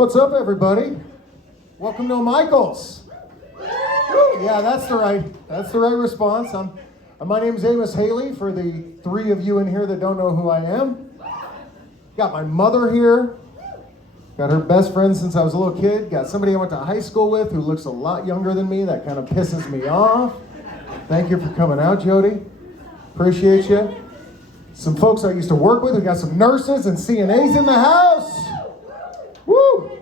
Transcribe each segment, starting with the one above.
What's up, everybody? Welcome to Michael's. Yeah, that's the right response. My name's Amos Haley. For the three of you in here that don't know who I am, got my mother here. Got her best friend since I was a little kid. Got somebody I went to high school with who looks a lot younger than me. That kind of pisses me off. Thank you for coming out, Jody. Appreciate you. Some folks I used to work with. We got some nurses and CNAs in the house. Woo!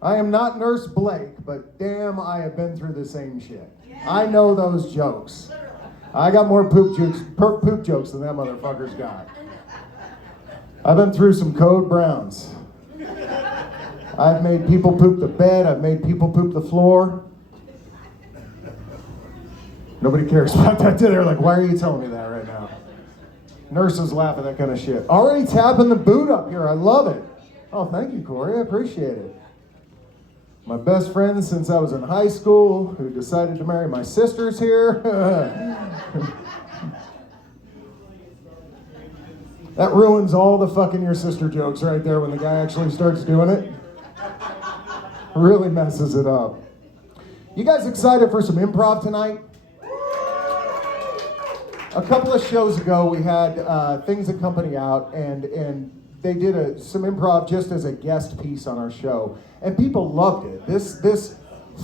I am not Nurse Blake, but damn, I have been through the same shit. I know those jokes. I got more poop jokes than that motherfucker's got. I've been through some code browns. I've made people poop the bed. I've made people poop the floor. Nobody cares about that today. They're like, why are you telling me that right now? Nurses laugh at that kind of shit. Already tapping the boot up here. I love it. Oh, thank you, Corey. I appreciate it. My best friend since I was in high school, who decided to marry my sister's here. That ruins all the fucking your sister jokes right there when the guy actually starts doing it. Really messes it up. You guys excited for some improv tonight? A couple of shows ago, we had Things That Company out, and they did some improv just as a guest piece on our show, and people loved it. This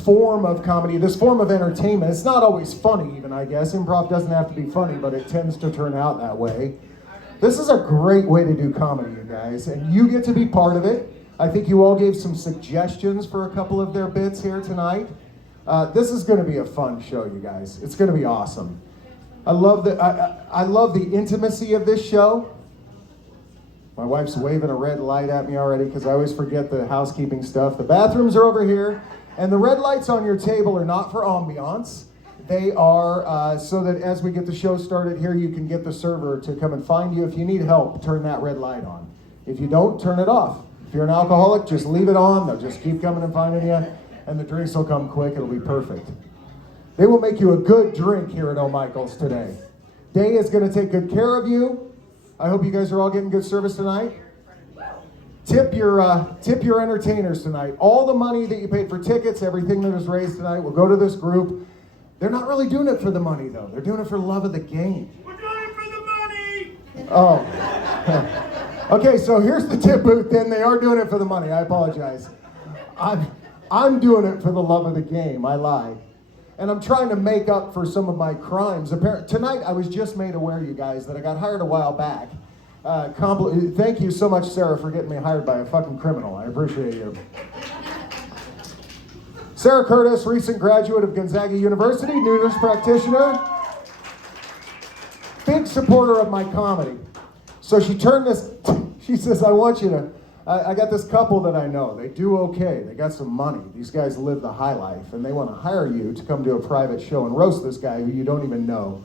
form of comedy, this form of entertainment, it's not always funny even, I guess. Improv doesn't have to be funny, but it tends to turn out that way. This is a great way to do comedy, you guys, and you get to be part of it. I think you all gave some suggestions for a couple of their bits here tonight. This is going to be a fun show, you guys. It's going to be awesome. I love the intimacy of this show. My wife's waving a red light at me already because I always forget the housekeeping stuff. The bathrooms are over here, and the red lights on your table are not for ambiance. They are so that as we get the show started here, you can get the server to come and find you. If you need help, turn that red light on. If you don't, turn it off. If you're an alcoholic, just leave it on. They'll just keep coming and finding you, and the drinks will come quick. It'll be perfect. They will make you a good drink here at O'Michael's today. Day is going to take good care of you. I hope you guys are all getting good service tonight. Tip your entertainers tonight. All the money that you paid for tickets, everything that is raised tonight will go to this group. They're not really doing it for the money, though. They're doing it for love of the game. We're doing it for the money! Oh. Okay, so here's the tip booth then. They are doing it for the money. I apologize. I'm doing it for the love of the game. I lied. And I'm trying to make up for some of my crimes. Tonight, I was just made aware, you guys, that I got hired a while back. Thank you so much, Sarah, for getting me hired by a fucking criminal. I appreciate you. Sarah Curtis, recent graduate of Gonzaga University, nurse practitioner. Big supporter of my comedy. So she says, I want you to, I got this couple that I know. They do okay. They got some money. These guys live the high life, and they want to hire you to come to a private show and roast this guy who you don't even know.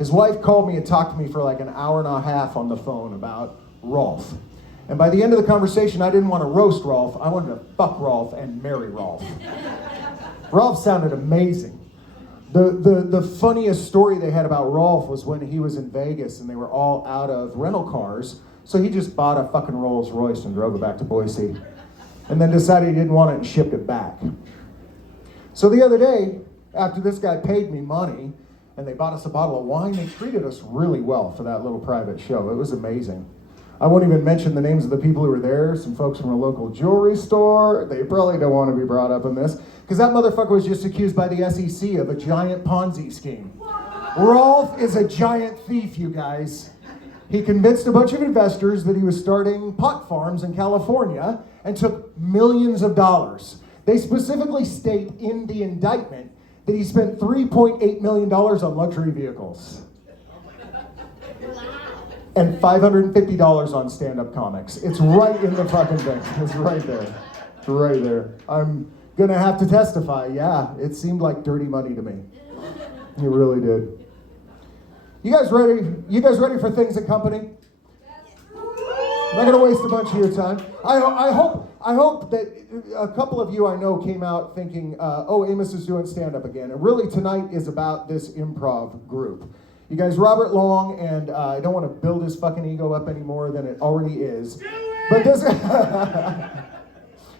His wife called me and talked to me for like an hour and a half on the phone about Rolf. And by the end of the conversation, I didn't want to roast Rolf. I wanted to fuck Rolf and marry Rolf. Rolf sounded amazing. The funniest story they had about Rolf was when he was in Vegas and they were all out of rental cars. So he just bought a fucking Rolls Royce and drove it back to Boise. And then decided he didn't want it and shipped it back. So the other day, after this guy paid me money and they bought us a bottle of wine, they treated us really well for that little private show. It was amazing. I won't even mention the names of the people who were there. Some folks from a local jewelry store. They probably don't want to be brought up in this. Because that motherfucker was just accused by the SEC of a giant Ponzi scheme. Rolf is a giant thief, you guys. He convinced a bunch of investors that he was starting pot farms in California and took millions of dollars. They specifically state in the indictment that he spent $3.8 million on luxury vehicles. And $550 on stand-up comics. It's right in the fucking thing. It's right there. It's right there. I'm gonna have to testify. Yeah, it seemed like dirty money to me. It really did. You guys ready? You guys ready for Things That Company? I'm not gonna waste a bunch of your time. I hope that a couple of you I know came out thinking, oh, Amos is doing stand-up again. And really tonight is about this improv group. You guys, Robert Long, and I don't want to build his fucking ego up any more than it already is. But this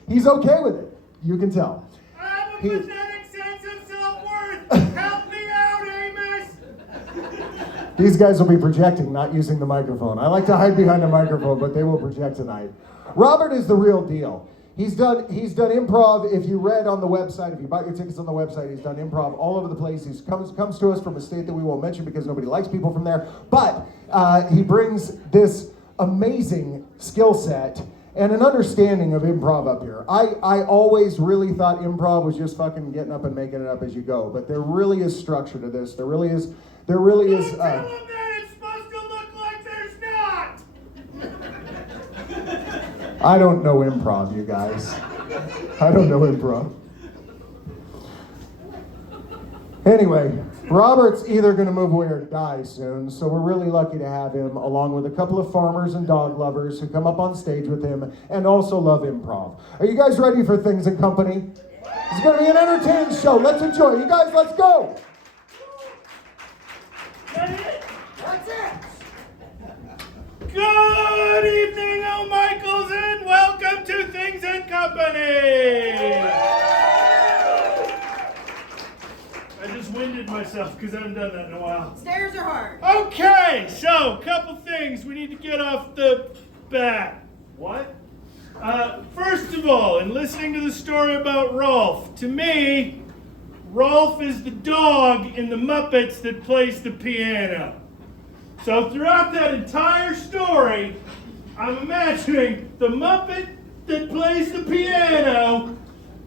He's okay with it. You can tell. I have a He- pathetic sense of self-worth. Help me out, Amos. These guys will be projecting, not using the microphone. I like to hide behind the microphone, but they will project tonight. Robert is the real deal. He's done improv. If you read on the website, if you bought your tickets on the website, he's done improv all over the place. He comes to us from a state that we won't mention because nobody likes people from there. But he brings this amazing skill set and an understanding of improv up here. I always really thought improv was just fucking getting up and making it up as you go. But there really is structure to this. There really is. Don't tell him that it's supposed to look like there's not. I don't know improv, you guys. I don't know improv. Anyway, Robert's either going to move away or die soon, so we're really lucky to have him, along with a couple of farmers and dog lovers who come up on stage with him and also love improv. Are you guys ready for Things and Company? It's going to be an entertaining show. Let's enjoy. You guys, let's go. That's it. Good evening, O'Michaels, and welcome to Things and Company. I just winded myself because I haven't done that in a while. Stairs are hard. Okay, so a couple things we need to get off the bat. What? First of all, in listening to the story about Rolf, to me, Rolf is the dog in the Muppets that plays the piano. So throughout that entire story, I'm imagining the Muppet that plays the piano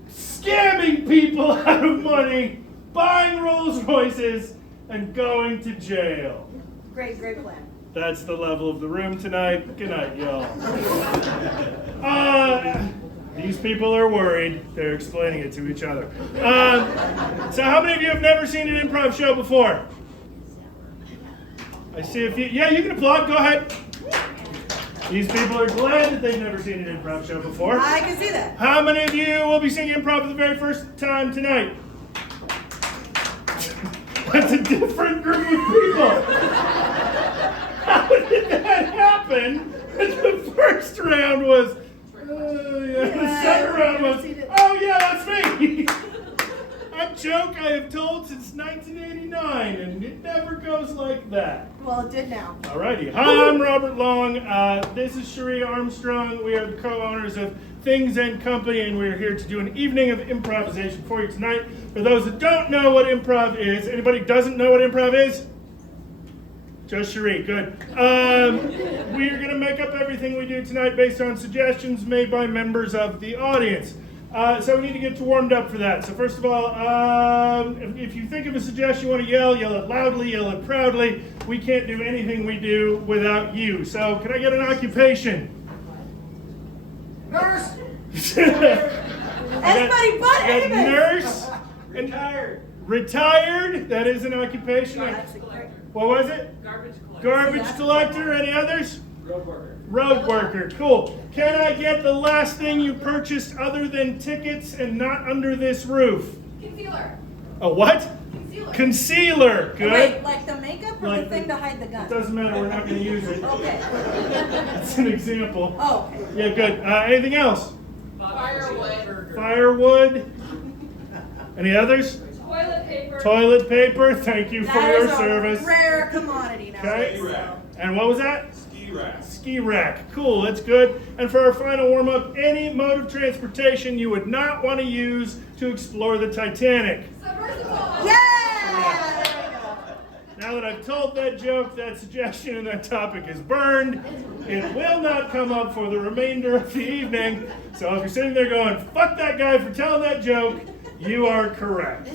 scamming people out of money, buying Rolls Royces, and going to jail. Great plan. That's the level of the room tonight. Good night, y'all. These people are worried. They're explaining it to each other. So how many of you have never seen an improv show before? I see a few. Yeah, you can applaud. Go ahead. These people are glad that they've never seen an improv show before. I can see that. How many of you will be seeing improv for the very first time tonight? That's a different group of people. How did that happen? The first round was, the second round was, oh yeah, that's me. A joke I have told since 1989, and it never goes like that. Well, it did now. Alrighty. Hi, I'm Robert Long. This is Cherie Armstrong. We are the co-owners of Things and Company, and we're here to do an evening of improvisation for you tonight. For those that don't know what improv is, anybody doesn't know what improv is? Just Cherie, good. We're going to make up everything we do tonight based on suggestions made by members of the audience. So we need to get you warmed up for that. So first of all, if you think of a suggestion you want to yell it loudly, yell it proudly. We can't do anything we do without you. So can I get an occupation? Nurse! Everybody but Amos! Nurse. Retired. That is an occupation. What was it? Garbage collector. Any others? Road worker. Cool. Can I get the last thing you purchased other than tickets and not under this roof? Concealer. A what? Concealer. Good. Wait, like the makeup or Like the thing to hide the gun? It doesn't matter. We're not going to use it. Okay. It's an example. Oh, okay. Yeah, good. Anything else? Firewood. Any others? Toilet paper. Thank you for That your is a service. rare commodity nowadays. Okay. So. And what was that? Ski rack. Cool, that's good. And for our final warm-up, any mode of transportation you would not want to use to explore the Titanic. Yeah! There we go. Now that I've told that joke, that suggestion and that topic is burned. It will not come up for the remainder of the evening. So if you're sitting there going, fuck that guy for telling that joke, you are correct.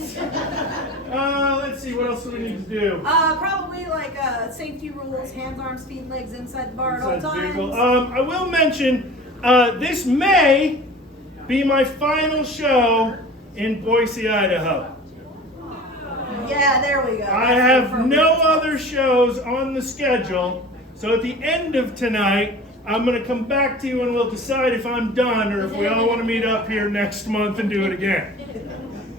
Let's see, what else do we need to do? Probably like safety rules, hands, arms, feet, legs inside the bar at all Inside the vehicle. times. I will mention, this may be my final show in Boise, Idaho. Yeah, there we go. I That's have no appropriate. other shows on the schedule, so at the end of tonight, I'm going to come back to you and we'll decide if I'm done or if we all want to meet up here next month and do it again.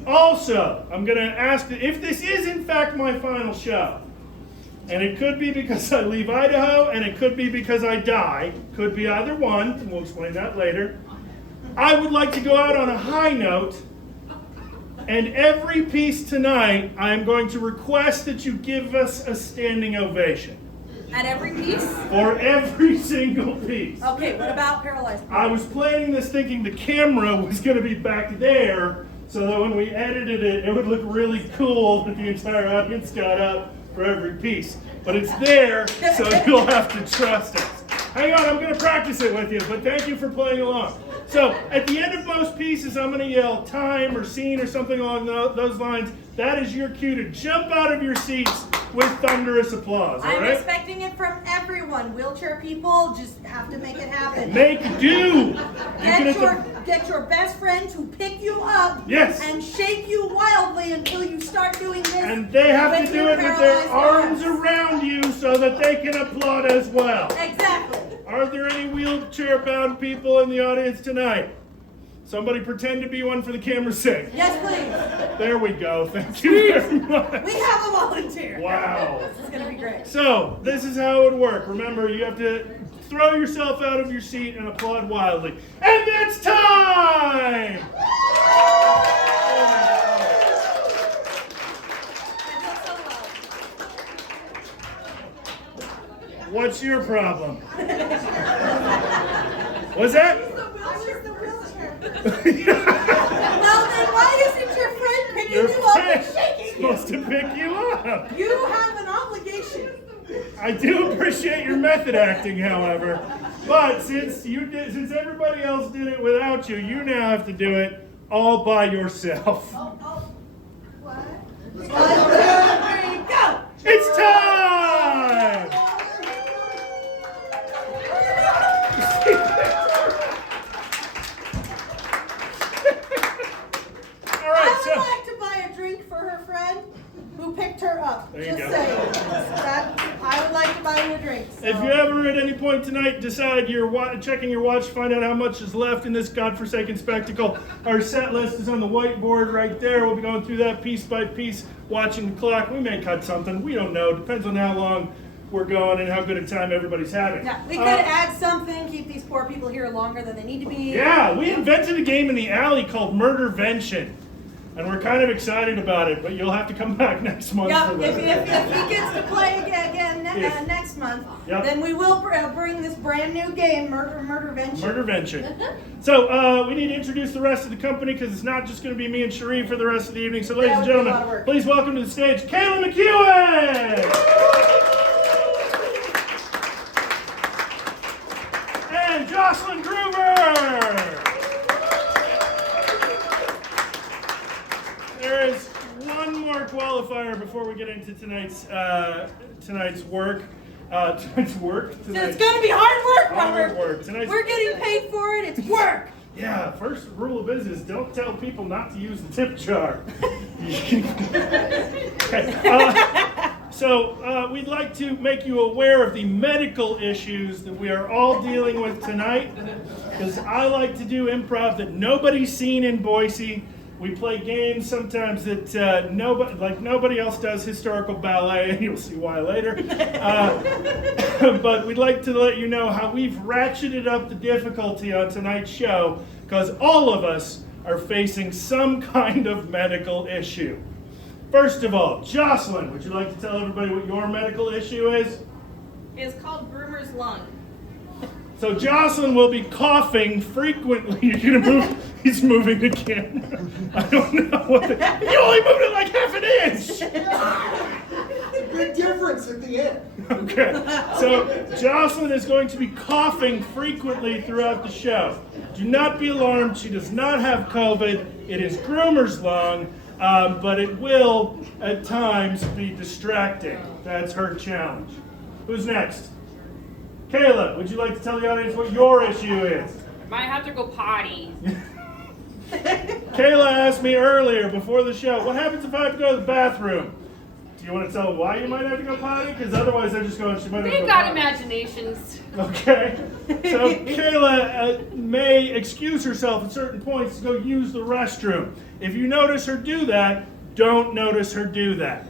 Also, I'm going to ask that if this is in fact my final show, and it could be because I leave Idaho and it could be because I die, could be either one, and we'll explain that later. I would like to go out on a high note, and every piece tonight, I am going to request that you give us a standing ovation. At every piece? For every single piece. Okay, what about paralyzed people? I was planning this thinking the camera was going to be back there, so that when we edited it, it would look really cool that the entire audience got up for every piece. But it's there, so you'll have to trust us. Hang on, I'm going to practice it with you, but thank you for playing along. So, at the end of most pieces, I'm going to yell time or scene or something along those lines. That is your cue to jump out of your seats with thunderous applause, all I'm right? expecting it from everyone. Wheelchair people just have to make it happen. Make do! Get your best friend to pick you up Yes. and shake you wildly until you start doing this. And they have to with do your it with their paralyzed arms around you so that they can applaud as well. Exactly. Are there any wheelchair-bound people in the audience tonight? Somebody pretend to be one for the camera's sake. Yes, please. There we go. Thank you very much. We have a volunteer. Wow. This is going to be great. So, this is how it would work. Remember, you have to throw yourself out of your seat and applaud wildly. And it's time! What's your problem? What's that? Well, then why isn't your friend picking Your you up and friend's shaking you? supposed to pick you up. You have an obligation. I do appreciate your method acting, however. But since everybody else did it without you, you now have to do it all by yourself. What? 1, 2, 3, go! It's time! All right, I so would like to buy a drink for her friend who picked her up. There you Just go. saying. I would like to buy you a drink. So. if you ever at any point tonight decide you're checking your watch to find out how much is left in this godforsaken spectacle, our set list is on the whiteboard right there. We'll be going through that piece by piece, watching the clock. We may cut something. We don't know. Depends on how long we're going and how good a time everybody's having. Yeah, we could add something, keep these poor people here longer than they need to be. Yeah, we invented a game in the alley called Murdervention. And we're kind of excited about it, but you'll have to come back next month Yeah, for if that. he gets to play again Yes. next month, Yep. then we will bring this brand new game, Murdervention. Murdervention. So we need to introduce the rest of the company because it's not just going to be me and Sheree for the rest of the evening. So ladies and That would be a lot of gentlemen, work. please welcome to the stage Kayla McEwen! And Jocelyn Gruber! There is one more qualifier before we get into tonight's work. Tonight's work? So it's going to be hard work, Hard Robert. work. Tonight's We're getting paid for it. It's work. Yeah, first rule of business, don't tell people not to use the tip jar. Okay, so we'd like to make you aware of the medical issues that we are all dealing with tonight, because I like to do improv that nobody's seen in Boise. We play games sometimes that nobody else does, historical ballet, and you'll see why later. But we'd like to let you know how we've ratcheted up the difficulty on tonight's show, because all of us are facing some kind of medical issue. First of all, Jocelyn, would you like to tell everybody what your medical issue is? It's called Groomer's Lung. So Jocelyn will be coughing frequently. You're gonna move. He's moving the camera. I don't know what. You only moved it like half an inch. Big difference at the end. Okay. So Jocelyn is going to be coughing frequently throughout the show. Do not be alarmed. She does not have COVID. It is groomer's lung, but it will at times be distracting. That's her challenge. Who's next? Kayla, would you like to tell the audience what your issue is? Might have to go potty. Kayla asked me earlier before the show, what happens if I have to go to the bathroom? Do you want to tell why you might have to go potty? Because otherwise they're just going, she might have to They've go got potty. imaginations. Okay. So Kayla may excuse herself at certain points to go use the restroom. If you notice her do that, don't notice her do that.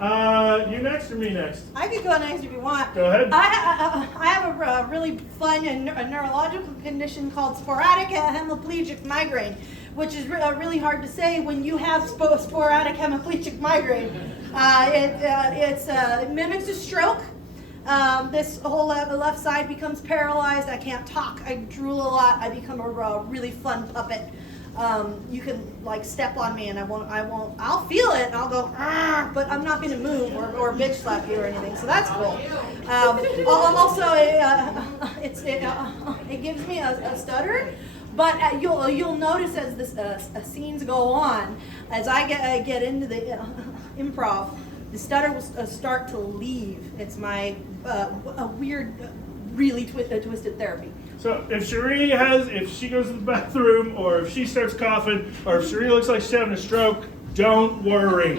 You next or me next? I could go next if you want. Go ahead. I have a really fun and a neurological condition called sporadic hemiplegic migraine, which is really hard to say when you have sporadic hemiplegic migraine. It mimics a stroke. This whole left side becomes paralyzed. I can't talk. I drool a lot. I become a really fun puppet. You can like step on me and I'll feel it and I'll go, "Argh," but I'm not going to move or bitch slap you or anything. So that's cool. Also, it gives me a stutter. But you'll notice as the scenes go on, as I get into the improv, the stutter will start to leave. It's my a weird, really twisted therapy. So if she goes to the bathroom, or if she starts coughing, or if Cherie looks like she's having a stroke, don't worry.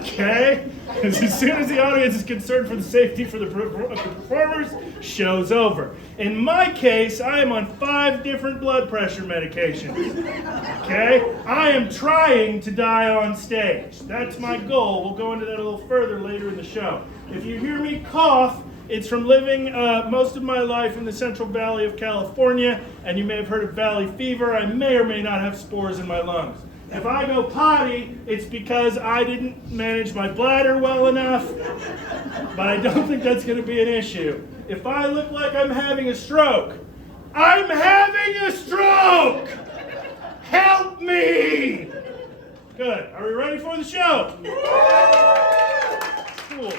Okay? Because as soon as the audience is concerned for the safety of the performers, show's over. In my case, I am on 5 different blood pressure medications. Okay? I am trying to die on stage. That's my goal. We'll go into that a little further later in the show. If you hear me cough, it's from living most of my life in the Central Valley of California, and you may have heard of valley fever. I may or may not have spores in my lungs. If I go potty, it's because I didn't manage my bladder well enough, but I don't think that's going to be an issue. If I look like I'm having a stroke, I'm having a stroke! Help me! Good. Are we ready for the show? Cool.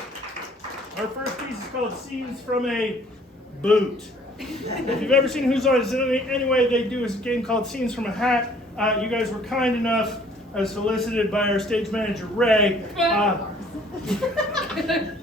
Our first piece is called Scenes from a Boot. If you've ever seen Who's On It Anyway, they do a game called Scenes from a Hat. You guys were kind enough, solicited by our stage manager, Ray,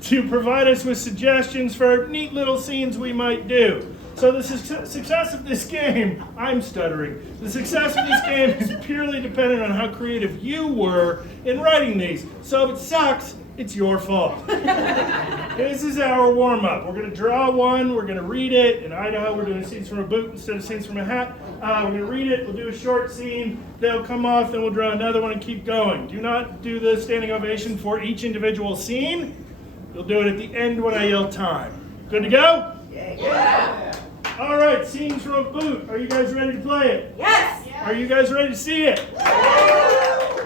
to provide us with suggestions for neat little scenes we might do. So the success of this game, I'm stuttering, the success of this game is purely dependent on how creative you were in writing these. So if it sucks, it's your fault. This is our warm-up. We're going to draw one, we're going to read it. In Idaho, we're doing Scenes from a Boot instead of Scenes from a Hat. We're going to read it, we'll do a short scene, they'll come off, then we'll draw another one and keep going. Do not do the standing ovation for each individual scene. You'll do it at the end when I yell time. Good to go? Yeah. All right, Scenes from a Boot. Are you guys ready to play it? Yes! Are you guys ready to see it?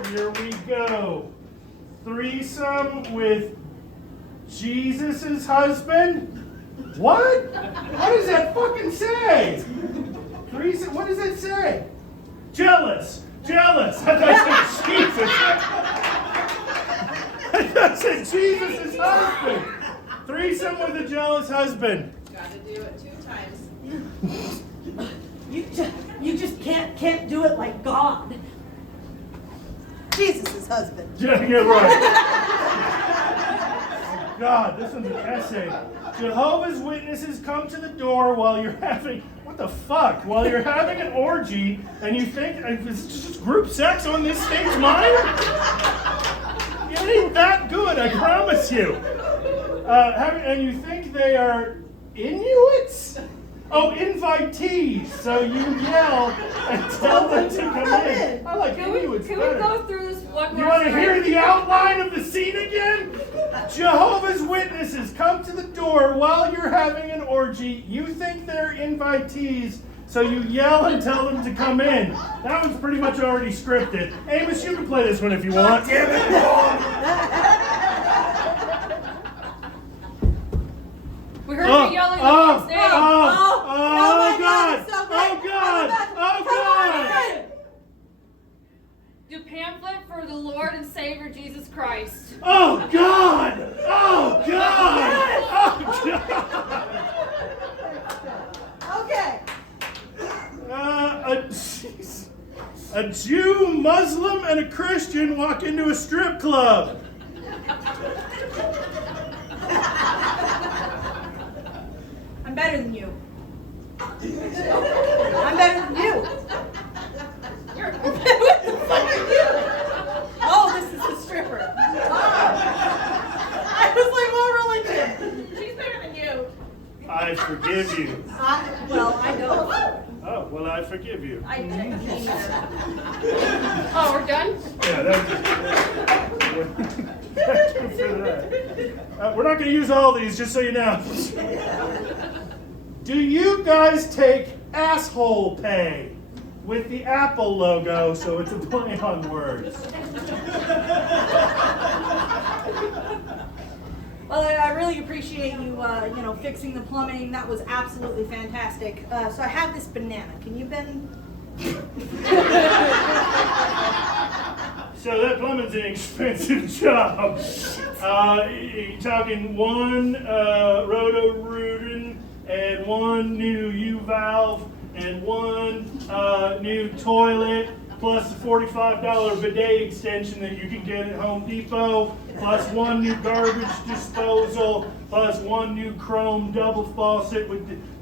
Here we go. Threesome with Jesus' husband? What? What does that fucking say? Threesome, what does that say? Jealous. I thought it said Jesus. I thought it said Jesus' husband. Threesome with a jealous husband. Gotta do it 2 times. You just can't do it like God. Jesus' husband. Yeah, right. God, this one's an essay. Jehovah's Witnesses come to the door while you're having, what the fuck? While you're having an orgy and you think, it's just group sex on this stage mine? It ain't that good, I promise you. And you think they are Inuits? Oh, invitees. So you yell and tell them to come in. I like Inuits Can we better. go through this one You more want to time? hear the outline of the scene again? Jehovah's Witnesses come to the door while you're having an orgy. You think they're invitees, so you yell and tell them to come in. That one's pretty much already scripted. Amos, you can play this one if you want. Damn it, We heard you yelling the Lord's name. my God, it's so great. Oh God! Do pamphlet for the Lord and Savior Jesus Christ. Oh God! Oh God! Oh God! Okay. A Jew, Muslim, and a Christian walk into a strip club. I'm better than you. I'm better than you. What the fuck are you? Oh, this is the stripper. I was like, what religion? She's better than you. I forgive you. Well, I don't. Oh, well, I forgive you. I didn't. Oh, we're done? Yeah, that was Thank you for that. We're not going to use all these, just so you know. Do you guys take asshole pay with the Apple logo, so it's a play on words? Well, I really appreciate you, fixing the plumbing. That was absolutely fantastic. So I have this banana. Can you bend? So that plumbing's an expensive job. You're talking one Roto-Rooter and one new U-valve and one new toilet, plus a $45 bidet extension that you can get at Home Depot, plus one new garbage disposal, plus one new chrome double faucet.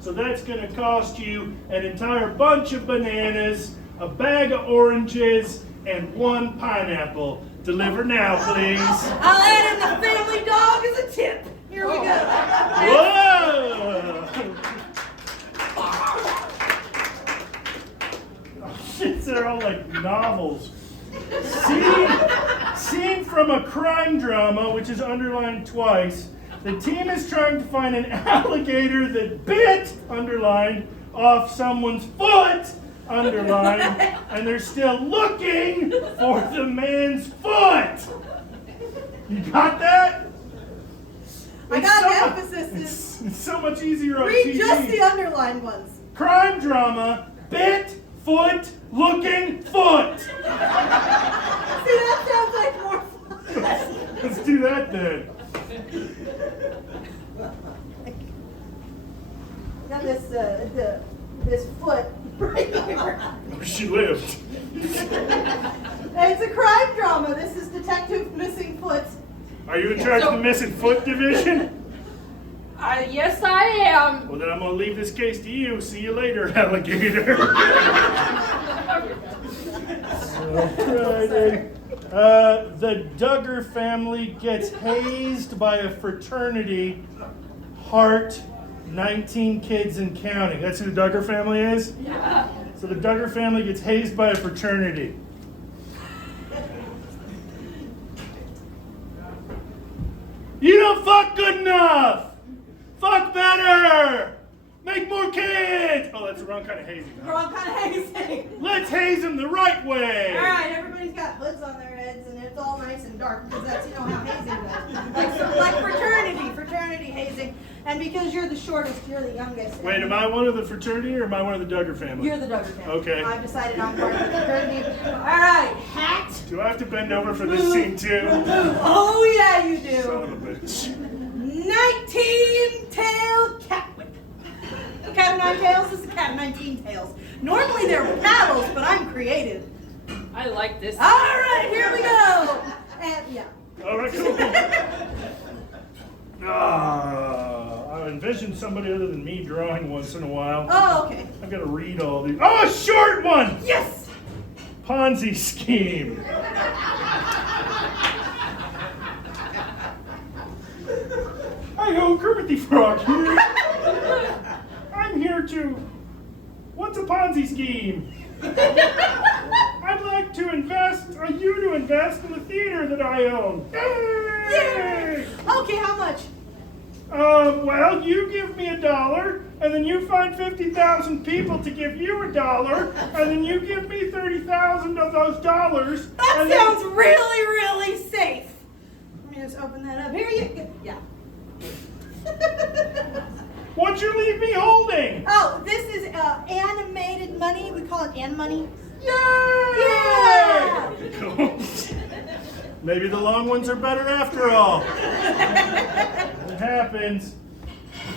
So that's going to cost you an entire bunch of bananas, a bag of oranges, and one pineapple. Deliver now, please. I'll add in the family dog as a tip. Here we go. Whoa! Shits, they're all like novels. Scene from a crime drama, which is underlined twice. The team is trying to find an alligator that bit, underlined, off someone's foot, underlined, and they're still looking for the man's foot. You got that? I got the emphasis. It's so much easier on Read TV. just the underlined ones. Crime drama, bit, foot, looking, foot. See, that sounds like more fun. Let's do that then. Got this foot right here. Where she lived. It's a crime drama. This is Detective Missing Foot. Are you in charge of the missing foot division? Yes, I am. Well, then I'm going to leave this case to you. See you later, alligator. The Duggar family gets hazed by a fraternity. Heart, 19 kids and counting. That's who the Duggar family is? Yeah. So the Duggar family gets hazed by a fraternity. You don't fuck good enough! Fuck better! Make more kids! Oh, that's the wrong kind of hazing. Huh? Wrong kind of hazing. Let's haze them the right way! All right, everybody's got hoods on their heads, and it's all nice and dark because that's how hazing goes. Like fraternity hazing. And because you're the shortest, you're the youngest. Wait, am I one of the fraternity or am I one of the Duggar family? You're the Duggar family. Okay. I've decided I'm part of the fraternity. All right, hat. Do I have to bend over for this scene too? Oh yeah, you do. Son of a bitch. 19-tail cat whip. Cat of nine tails is a cat of 19 tails. Normally they're paddles, but I'm creative. I like this. All right, here we go. And yeah. All right, cool. I envisioned somebody other than me drawing once in a while. Oh, okay. I've got to read all these. Oh, a short one! Yes. Ponzi scheme. Hi-ho, Kermit the Frog here. I'm here to... What's a Ponzi scheme? I'd like to invest, you to invest in the theater that I own. Yay! Okay, how much? Well, you give me $1, and then you find 50,000 people to give you $1, and then you give me 30,000 of those dollars. That and sounds really, really safe. Let me just open that up. Here you go. Yeah. What'd you leave me holding? Oh, this is animated money. We call it An Money. Yay! Yeah! Cool. Maybe the long ones are better after all. It happens.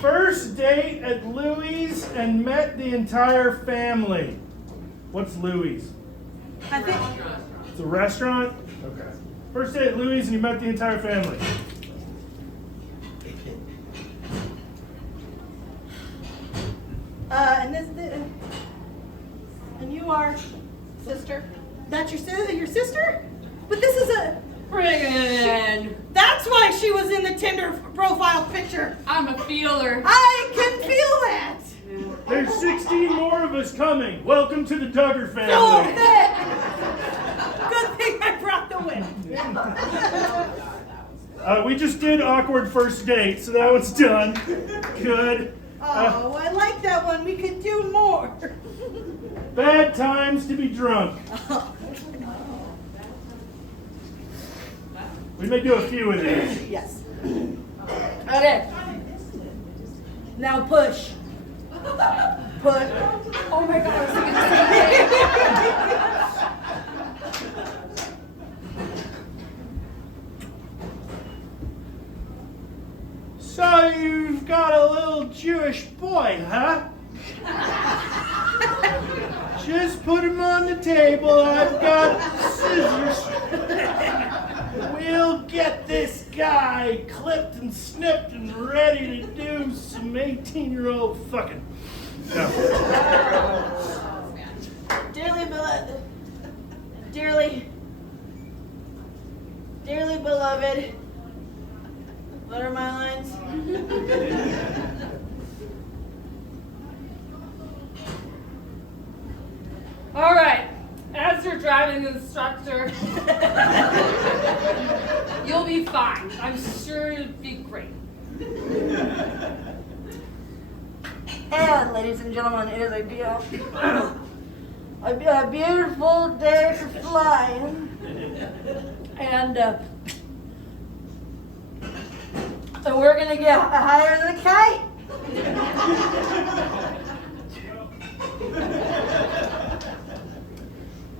First date at Louis and met the entire family. What's Louis? I think. It's a restaurant? Okay. First date at Louis and you met the entire family. And you are sister. That's your sister? But this is a. Bring it in. That's why she was in the Tinder profile picture. I'm a feeler. I can feel that. There's 16 more of us coming. Welcome to the Duggar family. Oh, good thing I brought the whip. We just did awkward first date, so that one's done. Good. Oh, I like that one. We could do more. Bad times to be drunk. We may do a few of these. Yes. Okay. Now push. Push. Oh my god, I was thinking the same thing. So you've got a little Jewish boy, huh? Just put him on the table. I've got scissors. We'll get this guy clipped and snipped and ready to do some 18-year-old fucking. No. Dearly beloved, what are my lines? All right, as your driving instructor, you'll be fine. I'm sure it'll be great. And ladies and gentlemen, it is a beautiful day for flying. And so we're gonna get higher than a kite.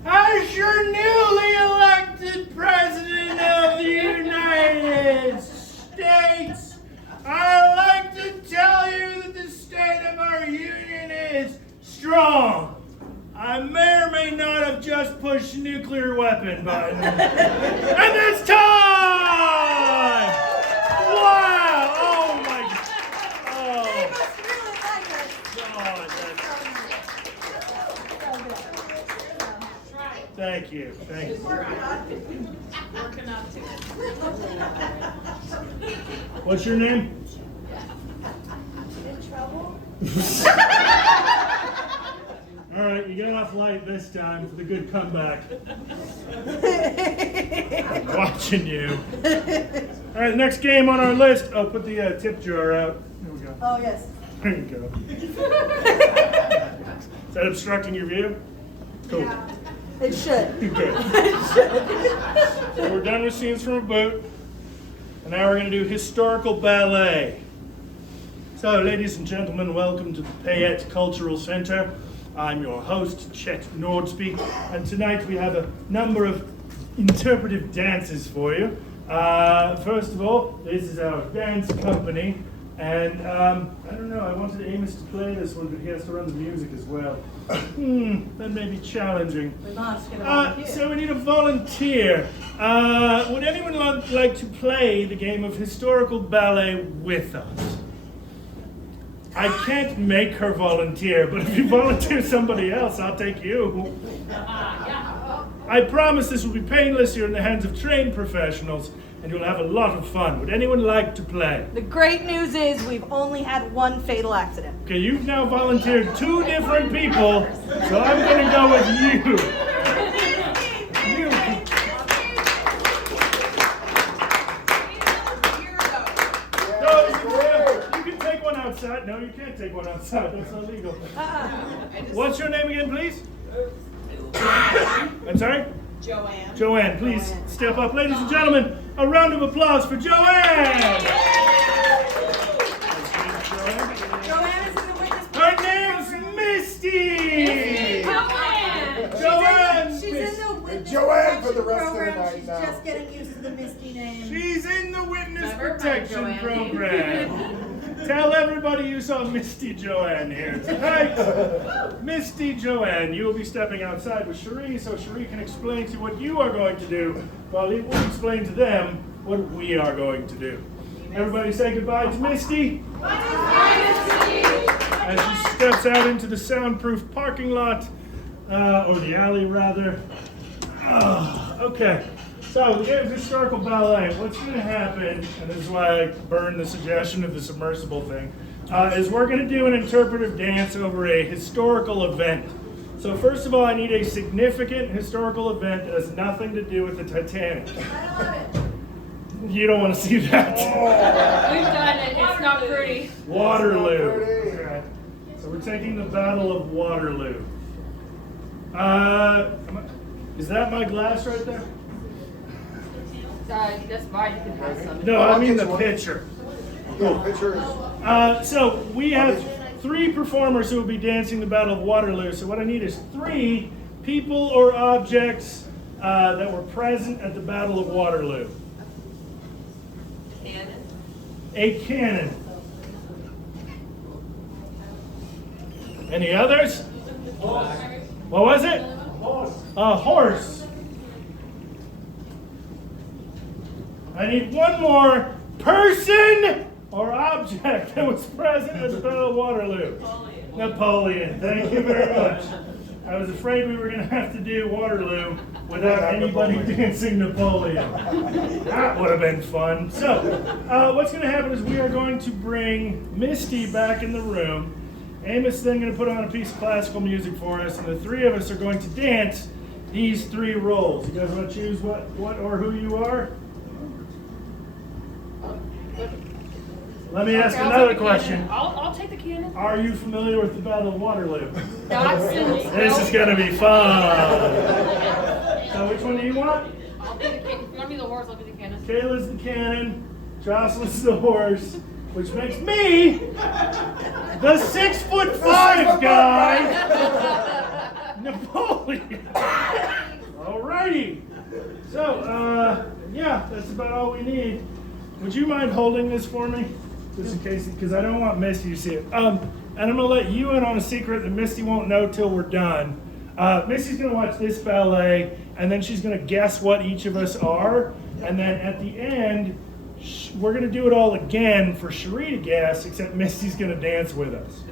As your newly elected President of the United States, I'd like to tell you that the state of our union is strong. I may or may not have just pushed the nuclear weapon button. And it's time! Wow! Oh my God! Thank you. Thank you. Working up to it. What's your name? In trouble? All right, you get off light this time for the good comeback. I'm watching you. All right, next game on our list. Oh, put the tip jar out. There we go. Oh yes. There you go. Is that obstructing your view? Cool. Yeah. It should. Good. So we're done with scenes from a boat, and now we're going to do historical ballet. So, ladies and gentlemen, welcome to the Payette Cultural Center. I'm your host, Chet Nordsby, and tonight we have a number of interpretive dances for you. First of all, this is our dance company, and I don't know, I wanted Amos to play this one, but he has to run the music as well. That may be challenging. We must get a volunteer. So we need a volunteer. Would anyone like to play the game of historical ballet with us? I can't make her volunteer, but if you volunteer somebody else, I'll take you. I promise this will be painless. You're in the hands of trained professionals, and you'll have a lot of fun. Would anyone like to play? The great news is we've only had one fatal accident. Okay, you've now volunteered 2 different people, so I'm going to go with you. You can take one outside. No, you can't take one outside. That's illegal. What's your name again, please? I'm sorry? Joanne. Joanne, please step up. Ladies and gentlemen, a round of applause for Joanne! Joanne is in the witness. Her name's Misty! Joanne! She's in the witness Joanne for the protection rest of the program. night She's now. just getting used to the Misty name. She's in the witness Never mind, protection Joanne. program. Tell everybody you saw Misty Joanne here tonight. Misty Joanne, you will be stepping outside with Cherie, so Cherie can explain to you what you are going to do, while he will explain to them what we are going to do. Everybody say goodbye to Misty. As she steps out into the soundproof parking lot, or the alley rather. Okay. So, the game of historical ballet, what's going to happen, and this is why I burned the suggestion of the submersible thing, is we're going to do an interpretive dance over a historical event. So first of all, I need a significant historical event that has nothing to do with the Titanic. You don't want to see that. We've done it. It's not pretty. Waterloo. pretty. Okay. So we're taking the Battle of Waterloo. Is that my glass right there? That's fine. You can have some. No, I'll I mean get the you one. pitcher. Yeah, pictures. So we have 3 performers who will be dancing the Battle of Waterloo. So what I need is 3 people or objects that were present at the Battle of Waterloo. Cannon. A cannon. Any others? What was it? A horse. I need one more person or object that was present at the Battle of Waterloo. Napoleon. Thank you very much. I was afraid we were going to have to do Waterloo without anybody dancing Napoleon. That would have been fun. So, what's going to happen is we are going to bring Misty back in the room. Amos is then going to put on a piece of classical music for us, and the 3 of us are going to dance these 3 roles. You guys want to choose what or who you are? Let me ask Okay, I'll another take the question. cannon. I'll take the cannon. Are you familiar with the Battle of Waterloo? Dodson. This is going to be fun. So which one do you want? I'll be the cannon. If you want me the horse, I'll be the cannon. Kayla's the cannon, Jocelyn's the horse, which makes me the 6'5" guy, Napoleon. Alrighty. So, yeah, that's about all we need. Would you mind holding this for me? Just in case, because I don't want Misty to see it. And I'm going to let you in on a secret that Misty won't know till we're done. Misty's going to watch this ballet, and then she's going to guess what each of us are. And then at the end, we're going to do it all again for Cherie to guess, except Misty's going to dance with us.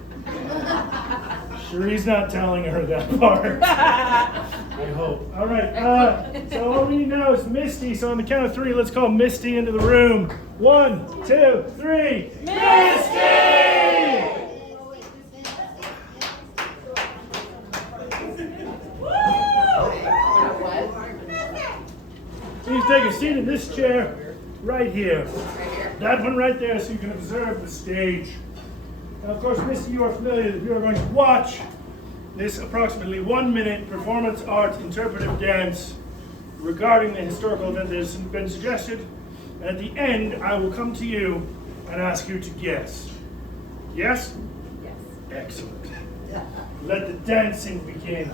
Cherie's not telling her that part. I hope. All right. So all we need now is Misty. So on the count of 3, let's call Misty into the room. 1, 2, 3. Misty! Please take a seat in this chair right here. That one right there, so you can observe the stage. Now, of course, Misty, you are familiar that you are going to watch this approximately 1-minute performance art interpretive dance regarding the historical event that has been suggested. And at the end, I will come to you and ask you to guess. Yes? Yes. Excellent. Let the dancing begin.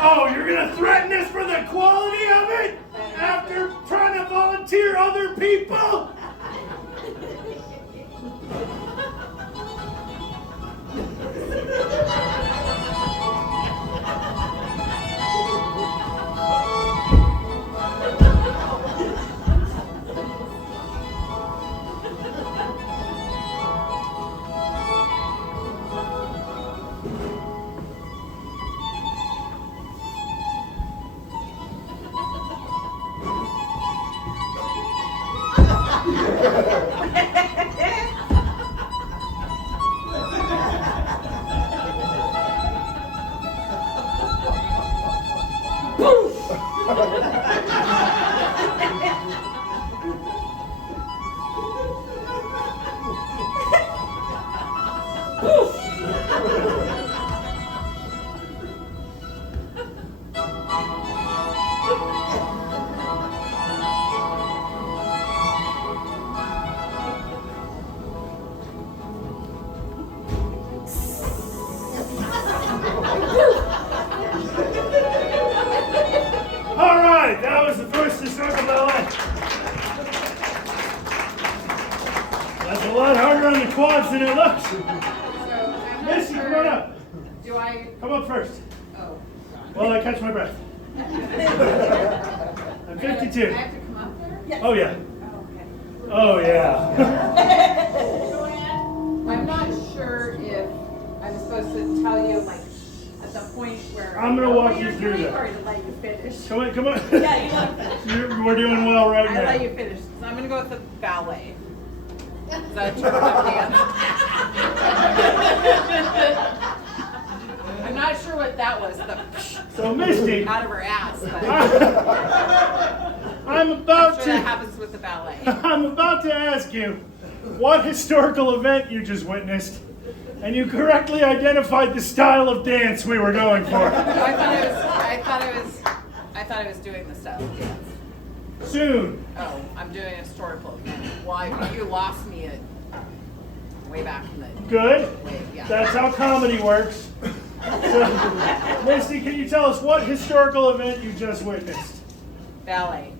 Oh, you're gonna threaten us for the quality of it after trying to volunteer other people? All right, that was the first historical ballet. That's a lot harder on the quads than it looks. So I'm not Missy, come on up. Do I? Come up first. Oh. While I catch my breath. I'm 52. I have to come up there? Oh yeah. Oh, okay. Oh yeah. Joanne, I'm not sure if I'm supposed to tell you like at the point where I'm gonna I know walk what you you're through doing, that. or to let you finish. Come on, come on. Yeah, you want to finish. We're doing well right I now. let you finish. So I'm gonna go with the ballet. Is that a interpretive dance? I'm not sure what that was. The So Misty, out of her ass. But I'm I'm about sure that to happens with the ballet. I'm about to ask you what historical event you just witnessed, and you correctly identified the style of dance we were going for. I thought I was doing the style of dance. Soon. Oh, I'm doing a historical event. Well, you lost me at way back in the Good. way. Yeah. That's how comedy works. So, Misty, can you tell us what historical event you just witnessed? Ballet.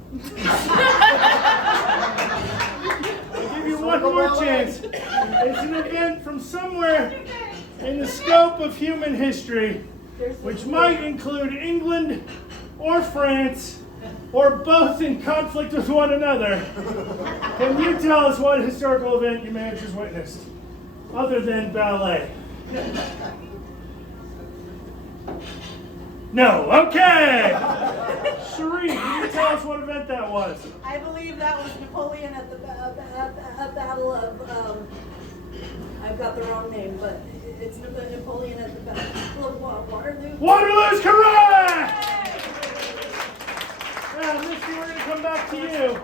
I'll give you one more chance. It's an event from somewhere in the scope of human history, which might include England or France, or both in conflict with one another. Can you tell us what historical event you may have just witnessed, other than ballet? No. Okay. Cherie, can you tell us what event that was? I believe that was Napoleon at the Battle of, I've got the wrong name, but it's Napoleon at the Battle of Waterloo. Waterloo's correct! Now, Misty, we're going to come back to you.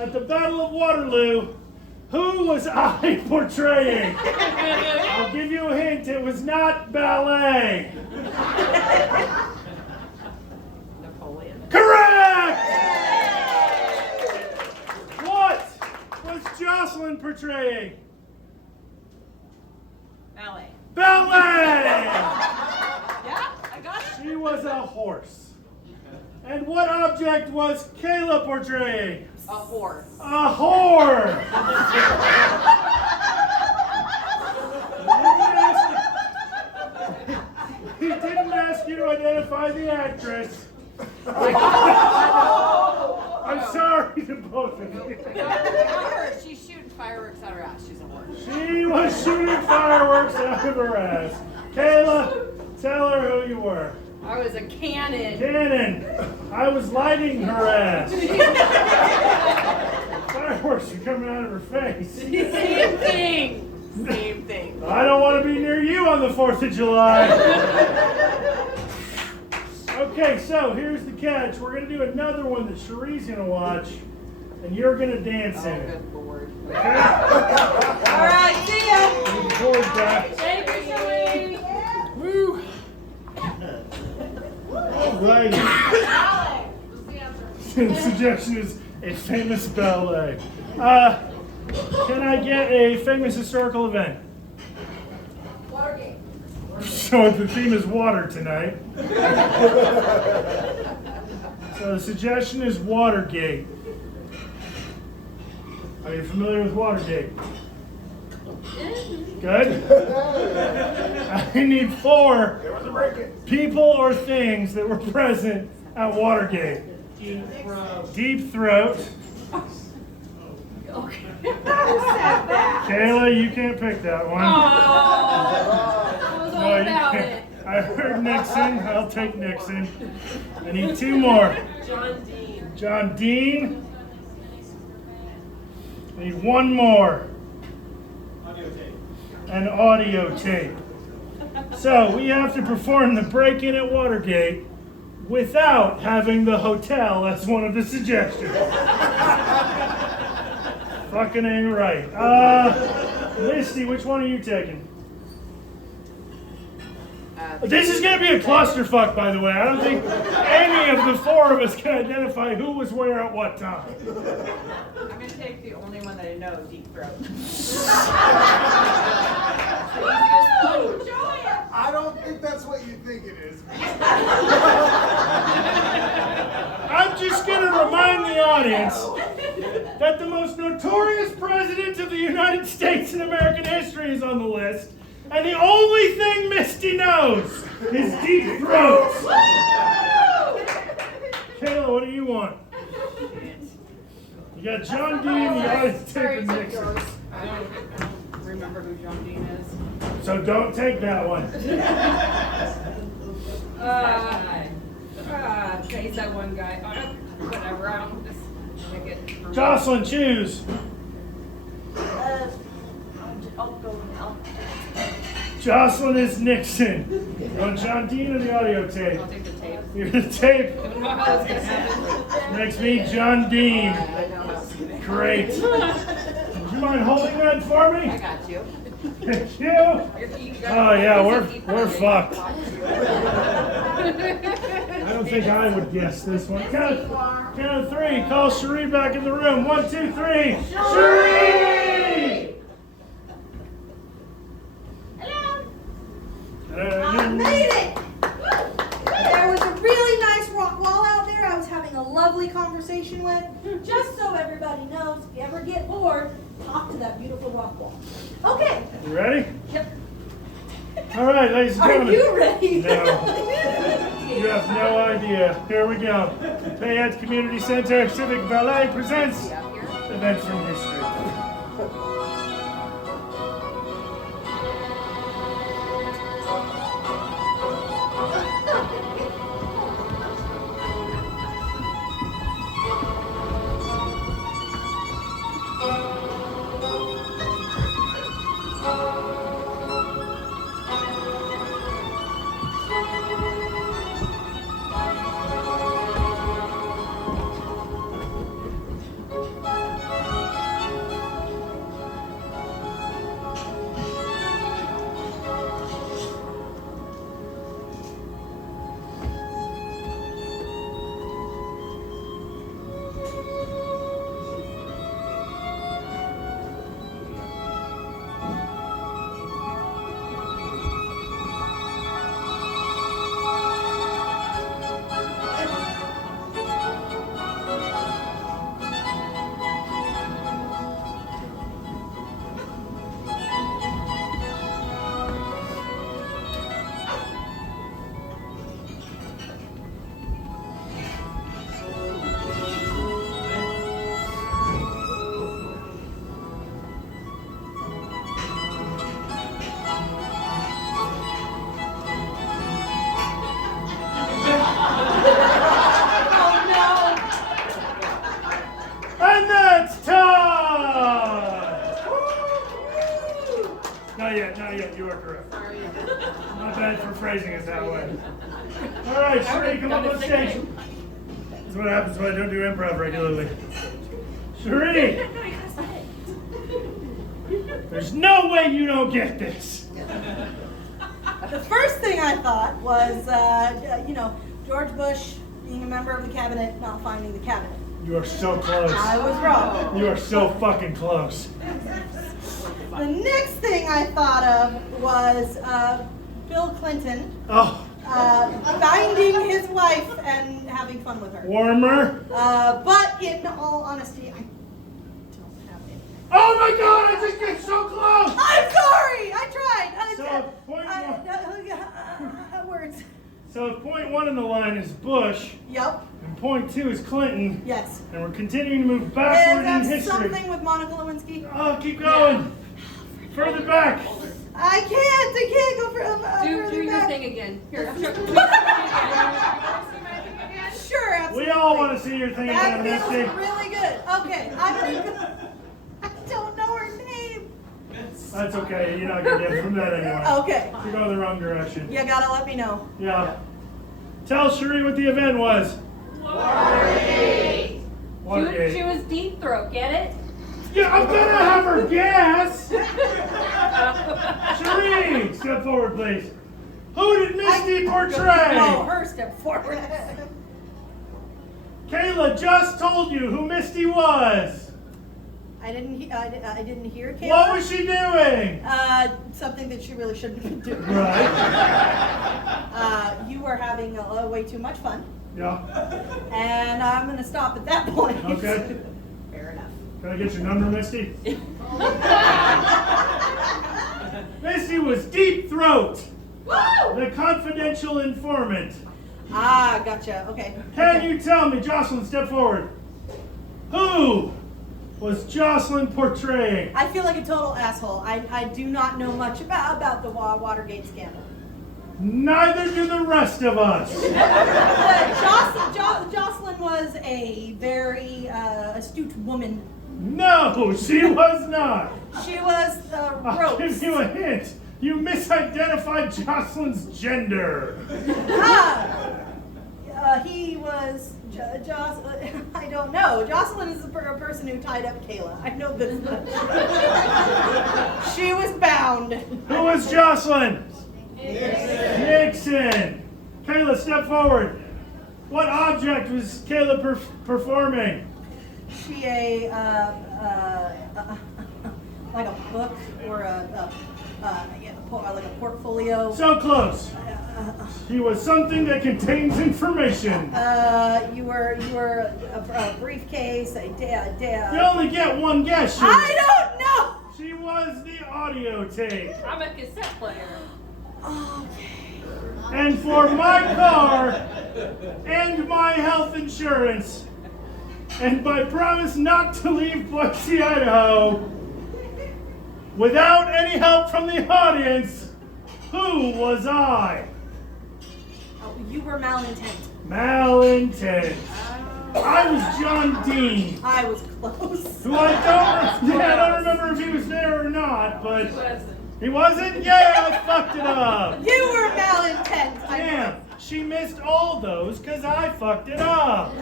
At the Battle of Waterloo, who was I portraying? I'll give you a hint. It was not ballet. Napoleon. Correct! What was Jocelyn portraying? Ballet. Ballet! Yeah, I got it. She was a horse. And what object was Kayla portraying? A horse. A whore! He didn't ask you to identify the actress. I'm sorry to both of you. I got her. She's shooting fireworks out her ass. She's a horse. She was shooting fireworks out of her ass. Kayla, tell her who you were. I was a cannon. Cannon, I was lighting her ass. Fireworks are coming out of her face. Same thing. Same thing. I don't want to be near you on the 4th of July. Okay, so here's the catch. We're going to do another one that Cherie's going to watch, and you're going to dance in Oh, it. good lord. Okay? All right, see ya. Record that. Thank you, Cherie. Woo! Alrighty. The suggestion is a famous ballet. Can I get a famous historical event? Watergate. So the theme is water tonight. So the suggestion is Watergate. Are you familiar with Watergate? Good. I need 4 people or things that were present at Watergate. Deep throat. Kayla, you can't pick that one. Oh, I was all No, you about can't. it. I heard Nixon. I'll take Nixon. I need 2 more. John Dean. John Dean. I need 1 more. An audio tape. So we have to perform the break-in at Watergate without having the hotel as one of the suggestions. Fucking ain't right. Misty, which one are you taking? This is going to be a clusterfuck, by the way. I don't think any of the 4 of us can identify who was where at what time. I'm going to take the only one that I know, Deep Throat. I don't think that's what you think it is. I'm just going to remind the audience that the most notorious president of the United States in American history is on the list, and the only thing Misty knows is deep throats. Kayla, what do you want? You got John Dean, the audience tape, and Nixon. I don't remember who John Dean is. So don't take that one. He's that one guy. Whatever, I don't just make it. Jocelyn, choose. I'll go now. Jocelyn is Nixon. You want John Dean or the audio tape? I'll take the tape. You're the tape. I don't know how it's gonna happen. Makes me John Dean. I know how it's gonna happen. Great. Would you mind holding that for I me? got you. Thank you. Oh yeah, we're fucked. I don't think I would guess this one. Count of three. Call Cherie back in the room. 1, 2, 3. Cherie! I made it! There was a really nice rock wall out there I was having a lovely conversation with. Just so everybody knows, if you ever get bored, talk to that beautiful rock wall. Okay. You ready? Yep. All right, ladies and Are gentlemen. you ready? No. You have no idea. Here we go. Payette Community Center Civic Ballet presents Events from History. And that's time! Not yet, you are correct. Sorry. Not bad for phrasing it that way. All right, Cherie, come up on stage. This is what happens when I don't do improv regularly. Cherie! There's no way you don't get this. The first thing I thought was, George Bush being a member of the cabinet, not finding the cabinet. You are so close. I was wrong. You are so fucking close. The next thing I thought of was Bill Clinton Oh, finding his wife and having fun with her. warmer. But in all honesty, I don't have any. Oh my god, I just get so close! I'm sorry! I tried! So, point one. Words. So point 1 in the line is Bush, Yep. and point 2 is Clinton, Yes. and we're continuing to move Is backward in that history. something with Monica Lewinsky? Oh, keep going. Further back. I can't go further Do your back. thing again. Here. Sure, absolutely. We all want to see your thing That again, feels Misty. really good. Okay, I'm gonna. I don't know her name. That's okay. You're not going to get from that anyway. Okay. You're going the wrong direction. You gotta let me know. Yeah. Tell Cherie what the event was. She Watergate. was deep throat, get it? Yeah, I'm going to have her guess. Cherie, step forward, please. Who did Misty portray? No, her step forward. Kayla just told you who Misty was. I didn't hear Kayla. What was she doing? Something that she really shouldn't have been doing. Right. You were having way too much fun, Yeah. and I'm gonna stop at that point. Okay. Fair enough. Can I get your number, Misty? Misty was Deep Throat, the confidential informant. Ah, gotcha. Okay. Can Okay. you tell me, Jocelyn, step forward. Who was Jocelyn portraying? I feel like a total asshole. I do not know much about the Watergate scandal. Neither do the rest of us. Jocelyn was a very astute woman. No, she was not. She was I'll ropes. give you a hint. You misidentified Jocelyn's gender. He was I don't know. Jocelyn is the person who tied up Kayla. I know this much. She was bound. Who was Jocelyn? Nixon. Kayla, step forward. What object was Kayla performing? She like a book or like a portfolio. So close. He was something that contains information. You were a briefcase. You only get one guess. Shirley. I don't know. She was the audio tape. I'm a cassette player. Okay. And for my car and my health insurance and my promise not to leave Boise, Idaho without any help from the audience, who was I? Oh, you were malintent. Malintent. I was John Dean, I was close. who I don't remember if he was there or not, but Wasn't. he wasn't? Yeah, I fucked it up. You were malintent. Damn, she missed all those because I fucked it up.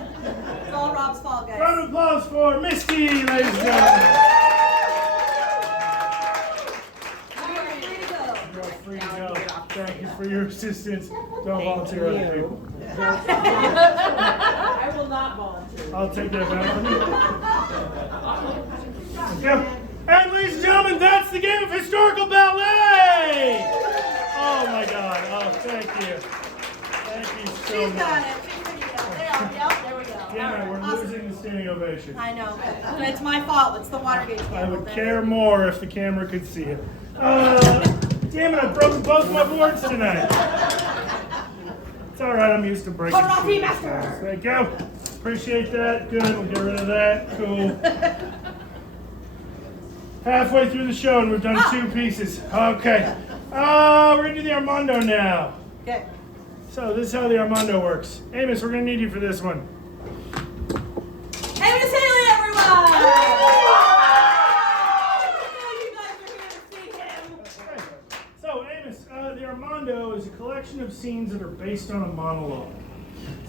It's all Rob's fault, guys. Round of applause for Misty, ladies and gentlemen. You are free to go. You're free to go. Thank you for your assistance. Don't volunteer other people. I will not volunteer. I'll take that back from you. Yeah. And ladies and gentlemen, that's the game of historical ballet. Oh my God. Oh, thank you. Thank you so She's much. got it. She's figured it out. There we go. Damn it, we're Awesome. losing the standing ovation. I know. It's my fault. It's the Watergate I scandal. would care more if the camera could see it. Damn it, I've broken both my boards tonight. It's all right, I'm used to breaking. Karate things. master. Thank you. Appreciate that. Good, we'll get rid of that. Cool. Halfway through the show and we've done 2 pieces. Okay. We're gonna do the Armando now. Okay. So this is how the Armando works. Amos, we're gonna need you for this one. Hey, Miss Haley, everyone! You guys are here to see him. So, Amos, the Armando is a collection of scenes that are based on a monologue.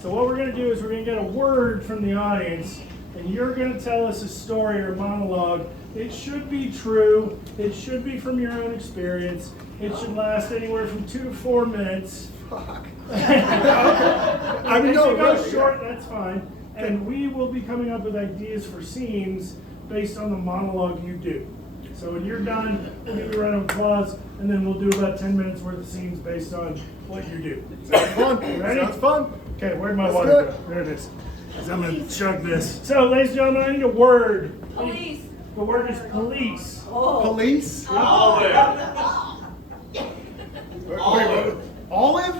So what we're going to do is we're going to get a word from the audience, and you're going to tell us a story or monologue. It should be true. It should be from your own experience. It should last anywhere from 2 to 4 minutes. Fuck. I mean, know, if you go really, short, that's fine. And we will be coming up with ideas for scenes based on the monologue you do. So when you're done, we'll give you a round of applause, and then we'll do about 10 minutes worth of scenes based on what you do. Sounds fun. Ready? Sounds fun. Okay, where'd my Let's water do go? it. There it is. 'Cause I'm gonna chug this. So, ladies and gentlemen, I need a word. Police. The word is police. Police. Olive. Wait, Olive?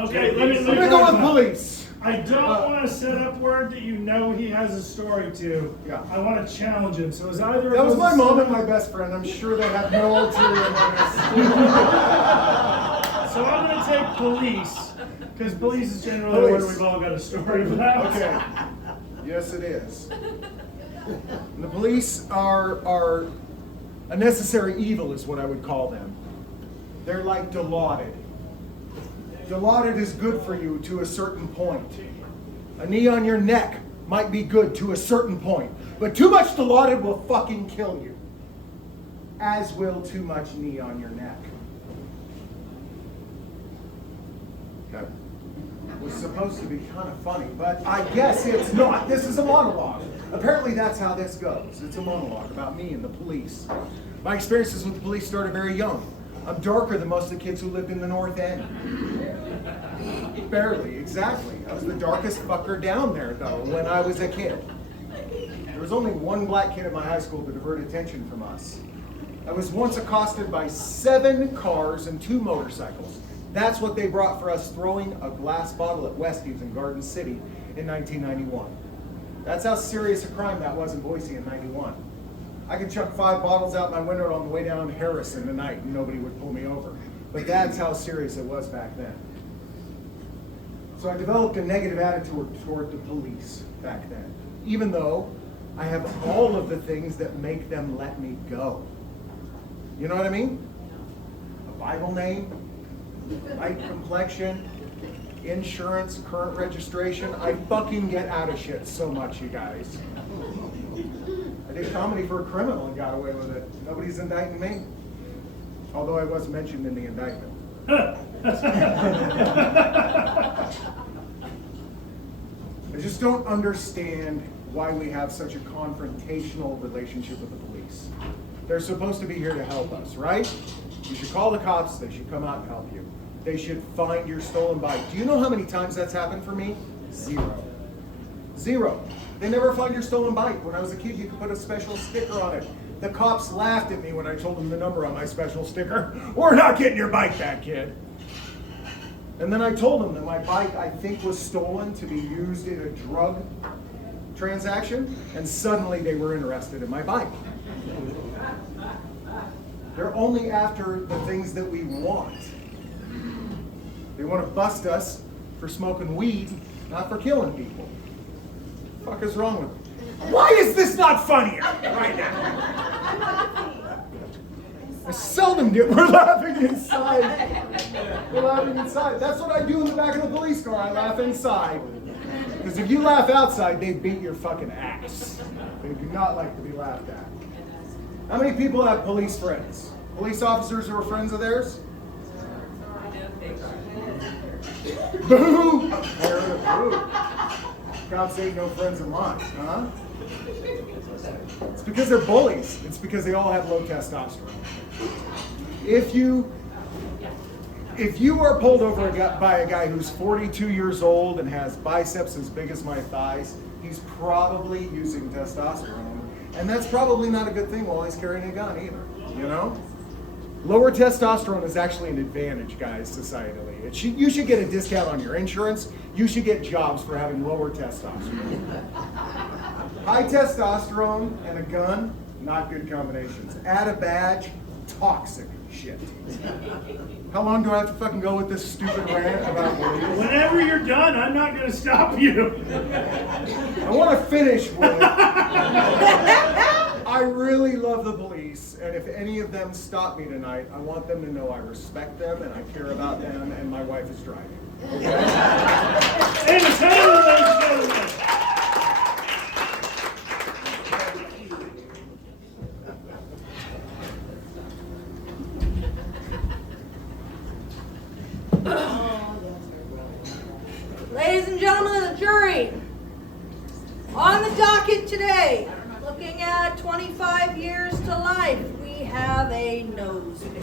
Okay, let me I'm gonna go with clarify. police. I don't want to set up word that you know he has a story to. Yeah. I want to challenge him. So is either That of was those my a mom set and my up? best friend. I'm sure they have no ulterior motives. So I'm going to take police, because police is generally where Police. we've all got a story about. Okay. Yes, it is. And the police are a necessary evil, is what I would call them. They're like Dilaudid. Dilaudid is good for you to a certain point. A knee on your neck might be good to a certain point, but too much Dilaudid will fucking kill you. As will too much knee on your neck. Okay. It was supposed to be kind of funny, but I guess it's not. This is a monologue. Apparently that's how this goes. It's a monologue about me and the police. My experiences with the police started very young. I'm darker than most of the kids who lived in the North End. Barely, exactly. I was the darkest fucker down there, though, when I was a kid. There was only one black kid at my high school to divert attention from us. I was once accosted by 7 cars and 2 motorcycles. That's what they brought for us throwing a glass bottle at Westie's in Garden City in 1991. That's how serious a crime that was in Boise in 91. I could chuck 5 bottles out my window on the way down Harrison tonight and nobody would pull me over. But that's how serious it was back then. So I developed a negative attitude toward the police back then, even though I have all of the things that make them let me go. You know what I mean? Bible name, light complexion, insurance, current registration. I fucking get out of shit so much, you guys. I did comedy for a criminal and got away with it. Nobody's indicting me. Although I was mentioned in the indictment. I just don't understand why we have such a confrontational relationship with the police. They're supposed to be here to help us, right? You should call the cops, they should come out and help you. They should find your stolen bike. Do you know how many times that's happened for me? 0. 0. They never find your stolen bike. When I was a kid, you could put a special sticker on it. The cops laughed at me when I told them the number on my special sticker. We're not getting your bike back, kid. And then I told them that my bike, I think, was stolen to be used in a drug transaction, and suddenly they were interested in my bike. They're only after the things that we want. They want to bust us for smoking weed, not for killing people. What the fuck is wrong with them? Why is this not funnier right now? I seldom do. We're laughing inside. We're laughing inside. That's what I do in the back of the police car. I laugh inside. Because if you laugh outside, they beat your fucking ass. They do not like to be laughed at. How many people have police friends? Police officers who are friends of theirs? Boo! Boo! Cops ain't no friends of mine, huh? It's because they're bullies. It's because they all have low testosterone. If you are pulled over by a guy who's 42 years old and has biceps as big as my thighs, he's probably using testosterone. And that's probably not a good thing while he's carrying a gun either, you know? Lower testosterone is actually an advantage, guys, societally. You should get a discount on your insurance. You should get jobs for having lower testosterone. High testosterone and a gun, not good combinations. Add a badge, toxic shit. How long do I have to fucking go with this stupid rant about police? Whenever you're done, I'm not going to stop you. I want to finish with, I really love the police, and if any of them stop me tonight, I want them to know I respect them and I care about them, and my wife is driving. Entertainment, ladies and gentlemen. Ladies and gentlemen of the jury, on the docket today, looking at 25 years to life, we have a nose pick.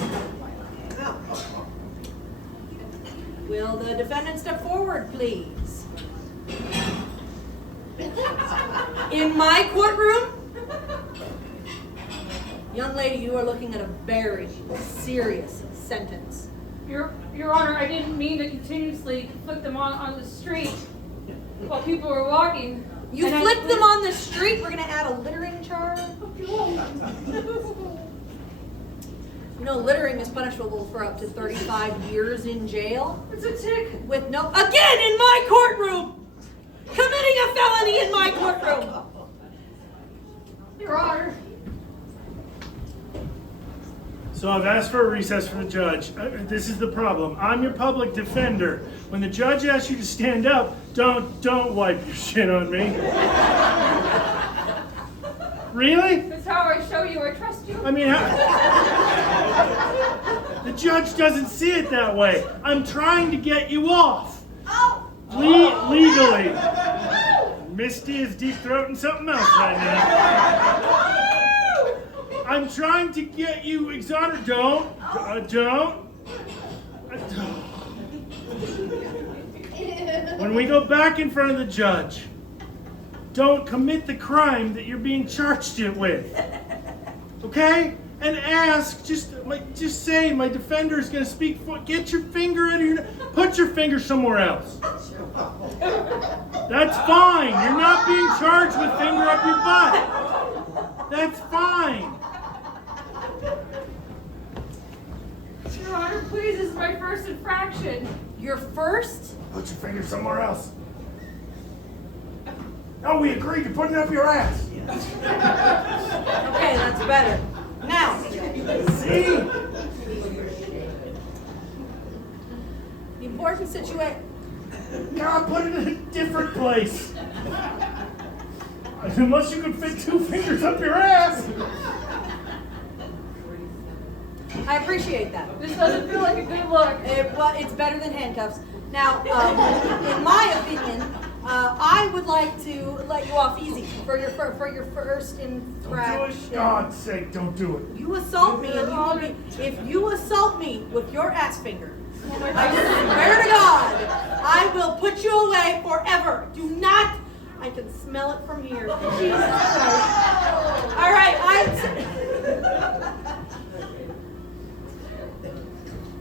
Will the defendant step forward, please? In my courtroom, young lady, you are looking at a very serious sentence. Your Honor, I didn't mean to continuously flick them on the street while people were walking. You And flicked them on the street, we're gonna add a littering charge? You know, littering is punishable for up to 35 years in jail. It's a tick. With no, again, in my courtroom! Committing a felony in my courtroom! Your Honor. So I've asked for a recess from the judge. This is the problem. I'm your public defender. When the judge asks you to stand up, don't wipe your shit on me. Really? That's how I show you I trust you. I mean, the judge doesn't see it that way. I'm trying to get you off. Legally. Misty is deep throating something else right now. I'm trying to get you exonerated. Don't. When we go back in front of the judge, don't commit the crime that you're being charged with. Okay? And ask, just say, my defender is going to speak for. Get your finger out of your. Put your finger somewhere else. That's fine. You're not being charged with finger up your butt. That's fine. Your Honor, please, this is my first infraction. Your first? Put your finger somewhere else. No, we agreed to putting up your ass. Okay, that's better. Now, See? important situation. God, put it in a different place. Unless you could fit 2 fingers up your ass. I appreciate that. This doesn't feel like a good look. It's better than handcuffs. Now, in my opinion, I would like to let you off easy for your first Don't do it. infraction. God's sake, don't do it. You assault me, and if you assault me with your ass finger, I swear to God, I will put you away forever. Do not. I can smell it from here. Jesus Christ. All right,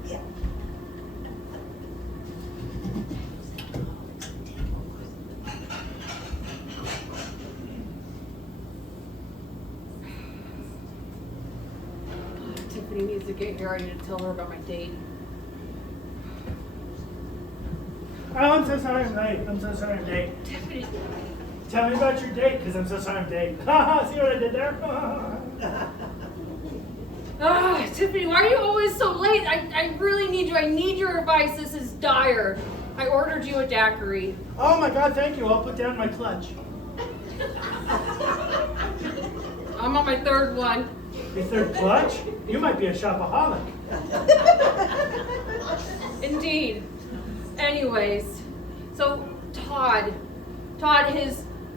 yeah. Tiffany needs to get here. I need to tell her about my date. Oh, I'm so sorry I'm late. I'm so sorry I'm late. Tiffany. Tell me about your date, because I'm so sorry I'm late. Haha, see what I did there? Tiffany, why are you always so late? I really need you. I need your advice. This is dire. I ordered you a daiquiri. Oh my God, thank you. I'll put down my clutch. I'm on my third one. Your third clutch? You might be a shopaholic. Indeed. Anyways, so Todd,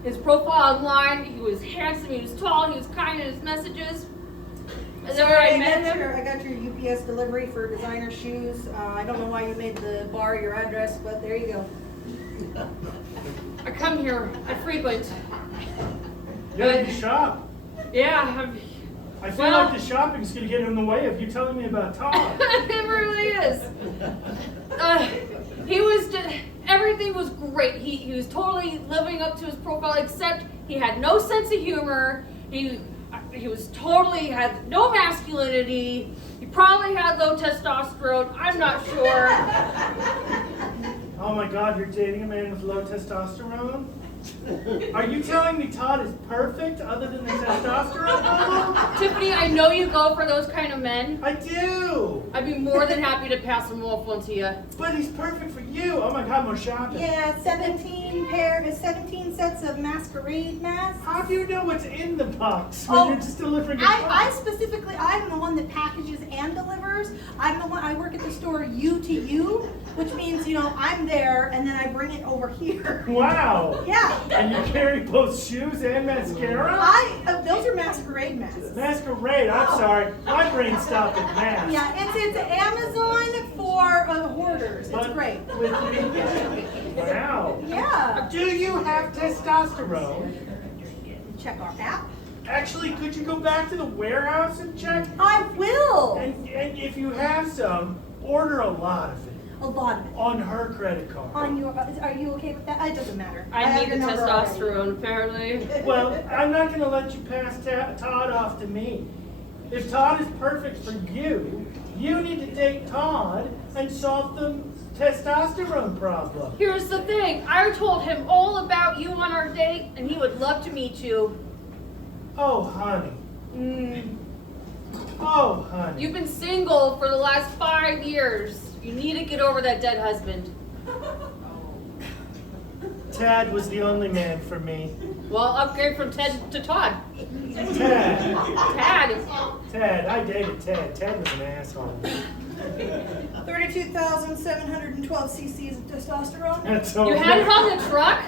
his profile online, he was handsome, he was tall, he was kind in his messages. And then when I met him, I got your UPS delivery for designer shoes. I don't know why you made the bar your address, but there you go. I come here, I frequent. Yeah, you shop. Yeah, I feel Well- like the shopping's gonna get in the way of you telling me about Todd. it really is. He was just, everything was great. He was totally living up to his profile, except he had no sense of humor. He was totally had no masculinity. He probably had low testosterone. I'm not sure. Oh my God, you're dating a man with low testosterone? Are you telling me Todd is perfect other than the testosterone level? Tiffany, I know you go for those kind of men. I do! I'd be more than happy to pass him off one to you. But he's perfect for you! Oh my God, more shopping. Yeah, 17 sets of masquerade masks. How do you know what's in the box when Oh, you're just delivering a I'm box? the one that packages and delivers. I'm the one, I work at the store U to U, which means, I'm there and then I bring it over here. Wow! Yeah. And you carry both shoes and mascara? Those are masquerade masks. Masquerade, I'm sorry. My brain stopped at mask. Yeah, it's Amazon for hoarders. It's But great. Wow. Yeah. Do you have testosterone? Check our app. Actually, could you go back to the warehouse and check? I will. And if you have some, order a lot of it A lot of it. on her credit card. On your, are you okay with that? It doesn't matter. I have need the your number already. testosterone, apparently. Well, I'm not going to let you pass Todd off to me. If Todd is perfect for you, you need to date Todd and solve the testosterone problem. Here's the thing. I told him all about you on our date, and he would love to meet you. Oh, honey. Oh, honey. You've been single for the last 5 years. You need to get over that dead husband. Tad was the only man for me. Well, upgrade from Ted to Todd. Tad. Tad. I dated Ted. Ted was an asshole. 32,712 cc's of testosterone. That's all. You had it on the truck?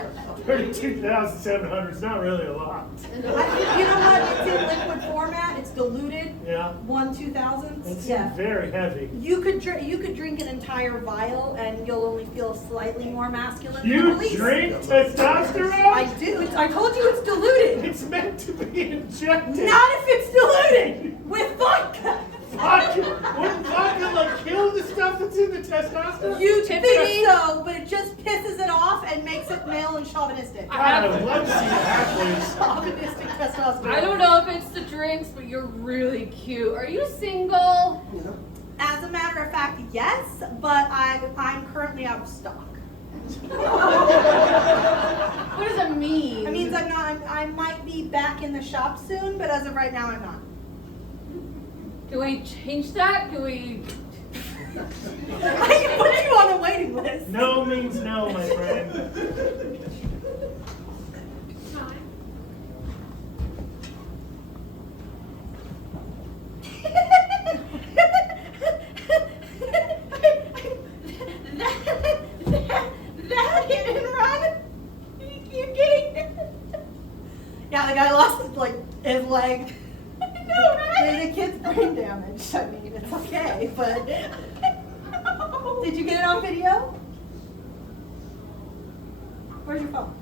32,700 is not really a lot. You know what? It's in liquid format. It's diluted. Yeah. 1/2000. It's Yeah. very heavy. You could drink an entire vial and you'll only feel slightly more masculine. than You the least. drink I testosterone? do. I told you it's diluted. It's meant to be injected. Not if it's diluted with vodka. Vodka. Wouldn't vodka like kill the stuff that's in the testosterone? You Tiffany. think so, but it just pisses it off and makes it male and chauvinistic. God, I would love to see that, please. Chauvinistic testosterone. I don't know if it's the drinks, but you're really cute. Are you single? As a matter of fact, yes, but I'm currently out of stock. What does it mean? It means I'm not. I might be back in the shop soon, but as of right now, I'm not. Can we change that? Can we? I can put you on a waiting list. No means no, my friend. That hit and run? You're kidding? Yeah, the guy lost his leg. No, right? The kid's brain damaged. I mean, it's okay, but did you get it on video? Where's your phone?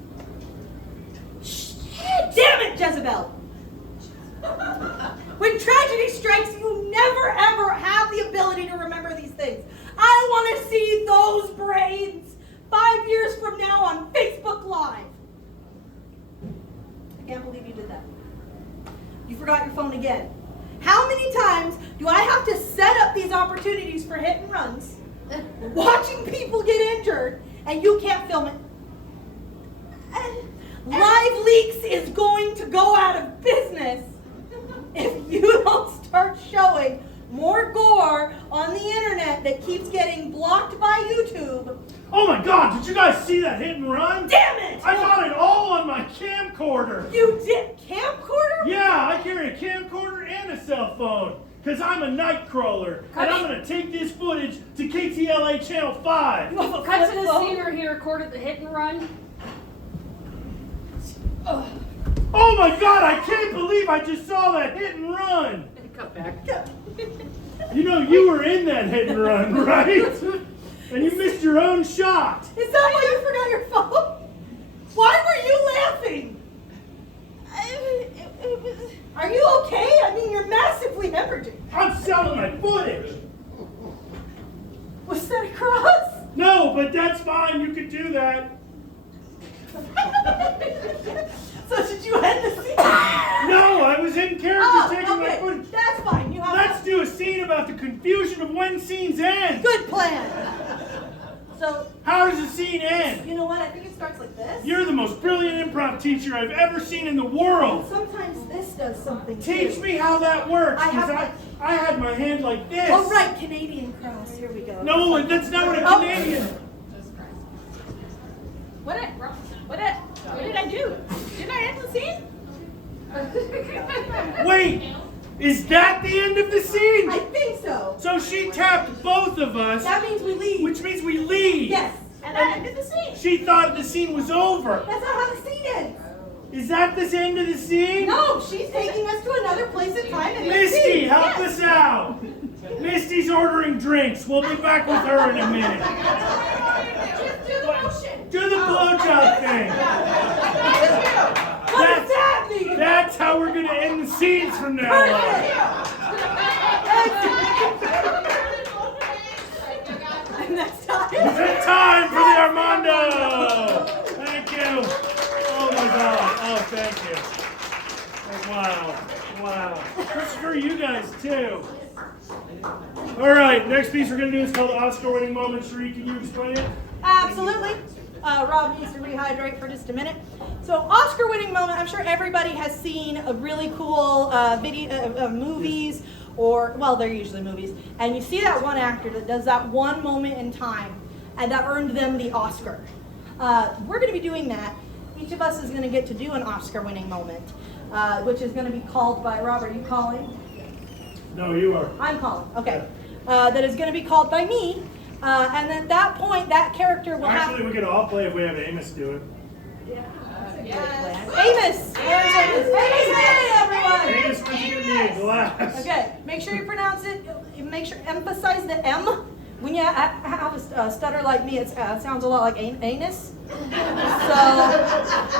Damn it, Jezebel! When tragedy strikes, you never ever have the ability to remember these things. I want to see those brains 5 years from now on Facebook Live. I can't believe you did that. You forgot your phone again. How many times do I have to set up these opportunities for hit and runs, watching people get injured, and you can't film it? Live Leaks is going to go out of business if you don't start showing more gore on the internet that keeps getting blocked by YouTube. Oh my God, did you guys see that hit and run? Damn it! I got it all on my camcorder. You did camcorder? Yeah, I carry a camcorder and a cell phone. Because I'm a night crawler. And I'm going to take this footage to KTLA Channel 5. You have a Cut to flip the phone? scene where he recorded the hit and run. Oh my God, I can't believe I just saw that hit and run. Cut back. You know, you were in that hit and run, right? And you missed your own shot. Is that why you forgot your phone? Why were you laughing? Are you okay? I mean, you're massively hemorrhaging. I'm selling my footage. Was that a cross? No, but that's fine. You can do that. So should you end the scene? No, I was in character taking my okay. footage. That's fine. You have Let's do a scene about the confusion of when scenes end. good plan. So, How does a scene end? you know what? I think it starts like this. You're the most brilliant improv teacher I've ever seen in the world. Sometimes this does something Teach too. me how that works. I have 'Cause I had my hand like this. Oh, right. Canadian cross. Here we go. No, that's not what a Oh. Canadian. What did I do? Did I end the scene? Wait, is that the end of the scene? I think so. So she tapped both of us, That means we leave. which means we leave. Yes. And I ended the scene. She thought the scene was over. That's not how the scene ends. Is that the end of the scene? No, she's taking us to another place in time and Misty, help us out. Misty's ordering drinks. We'll be back with her in a minute. Just do the motion. Do the blowjob thing. What does that mean? That's how we're gonna end the scenes from now And next time. on. It's time for the Armando. Thank you. Oh my God. Oh, thank you. Oh, wow. Screw you guys too. All right, next piece we're gonna do is called Oscar-winning moment. Sheree, can you explain it? Absolutely. Rob needs to rehydrate for just a minute. So, Oscar-winning moment. I'm sure everybody has seen a really cool video of movies, or well, they're usually movies, and you see that one actor that does that one moment in time, and that earned them the Oscar. We're going to be doing that. Each of us is going to get to do an Oscar-winning moment, which is going to be called by Rob. Are you calling? No, you are. I'm calling. Okay. That is going to be called by me. And at that point, that character will Actually, have... we could all play if we have Amos do it. Amos! Where's Amos? Amos, hey, everyone! Amos, could you give me a glass? Okay, make sure you pronounce it. Make sure, emphasize the M. When you have a stutter like me, it sounds a lot like anus. So,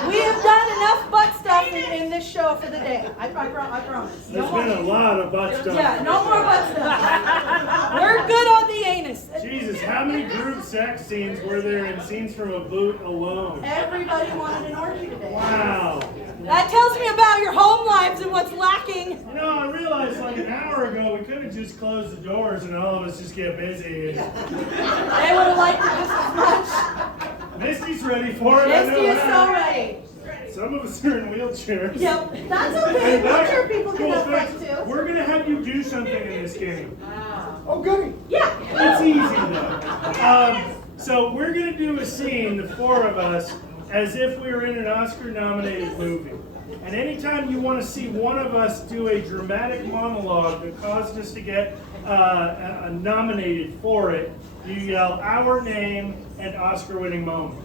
we have done enough butt stuff in this show for the day. I promise. There's been a lot of butt stuff. Yeah, no more butt stuff. We're good on the anus. Jesus, how many group sex scenes were there in Scenes from a Boot alone? Everybody wanted an orgy today. Wow. That tells me about your home lives and what's lacking. You know, I realized like an hour ago we could have just closed the doors and all of us just get busy. They would have liked it just as much. Misty's ready for it. I Misty know is that. so ready. So some of us are in wheelchairs. Yep, that's okay. And that's Wheelchair people can cool have fun thing. too. We're gonna have you do something in this game. Oh, goody. Yeah. It's easy though. So we're gonna do a scene, the four of us, as if we were in an Oscar-nominated movie. And anytime you want to see one of us do a dramatic monologue that caused us to get nominated for it, you yell our name and Oscar-winning moment.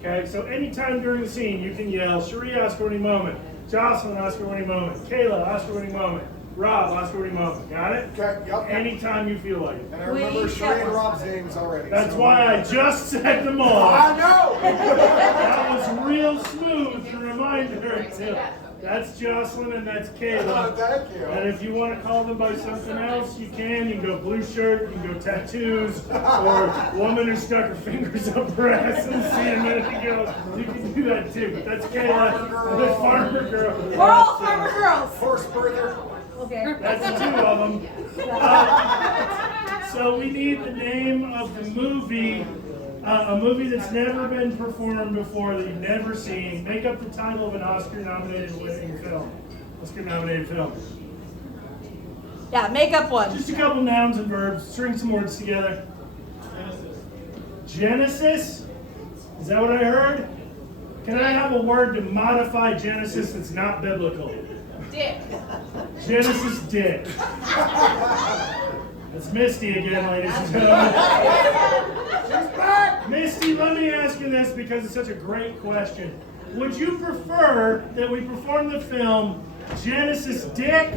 Okay, so anytime during the scene, you can yell Cherie, Oscar-winning moment, Jocelyn, Oscar-winning moment, Kayla, Oscar-winning moment, Rob, Oscar-winning moment. Got it? Okay, yep. Anytime you feel like it. And I remember Sheree and Rob's names already. That's so- why I just said them all. I know! That was real smooth to remind her too. That's Jocelyn and that's Kayla. Thank you. And if you want to call them by something else, you can. You can go blue shirt, you can go tattoos, or woman who stuck her fingers up her ass and see a minute ago. You can do that too. But that's Kayla. And that's Farmer Girl. We're all farmer girls. Horse birther. Okay. That's two of them. So we need the name of the movie, a movie that's never been performed before, that you've never seen. Make up the title of an Oscar-nominated film. Oscar-nominated film. Yeah, make up one. Just a couple nouns and verbs. String some words together. Genesis? Is that what I heard? Can I have a word to modify Genesis that's not biblical? Dick. Genesis dick. That's Misty again, ladies and gentlemen. Misty, let me ask you this because it's such a great question. Would you prefer that we perform the film Genesis Dick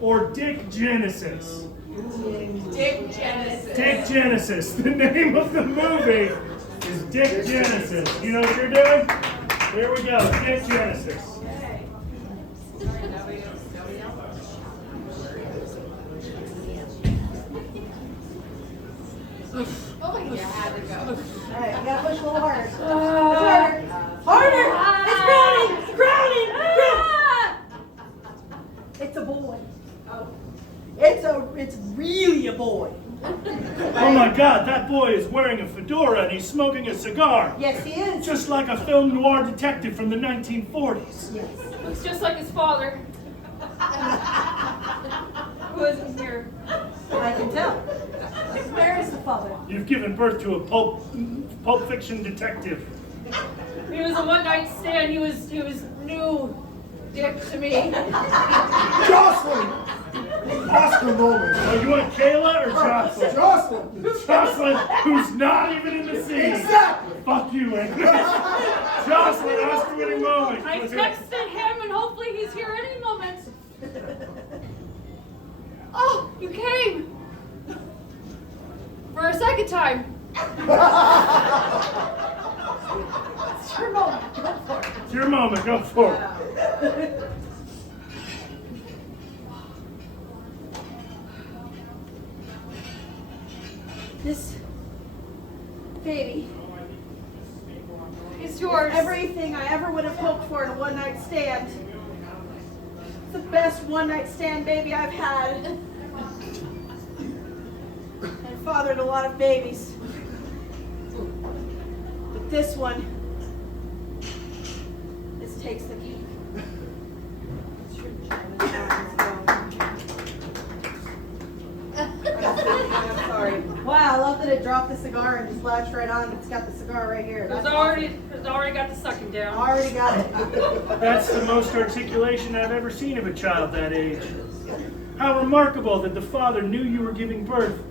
or Dick Genesis? Dick Genesis. Dick Genesis. The name of the movie is Dick Genesis. You know what you're doing? Here we go, Dick Genesis. Oh, yeah, had to go. All right, you gotta push a little harder. It's harder. Harder! It's crowning! It's crowning! It's a boy. It's really a boy. Oh my God, that boy is wearing a fedora and he's smoking a cigar. Yes, he is. Just like a film noir detective from the 1940s. Looks just like his father. Who isn't here? I can tell. Where is the father? You've given birth to a pulp fiction detective. He was a one-night stand. He was new dick to me. Jocelyn! Oscar moment. Oh, you want Kayla or Jocelyn? Jocelyn! Jocelyn, who's not even in the scene. Exactly! Fuck you, Amy. Jocelyn, Oscar-winning moment. I texted him, and hopefully he's here any moment. Oh, you came for a second time. It's your moment. Go for it. It's your moment. Go for it. This baby It's yours. everything I ever would have hoped for in a one-night stand. It's the best one-night stand baby I've had. And fathered a lot of babies. But this one, this takes the cake. I'm sorry. Wow, I love that it dropped the cigar and just latched right on. It's got the cigar right here. It's already got the sucking down. Already got it. That's the most articulation I've ever seen of a child that age. How remarkable that the father knew you were giving birth,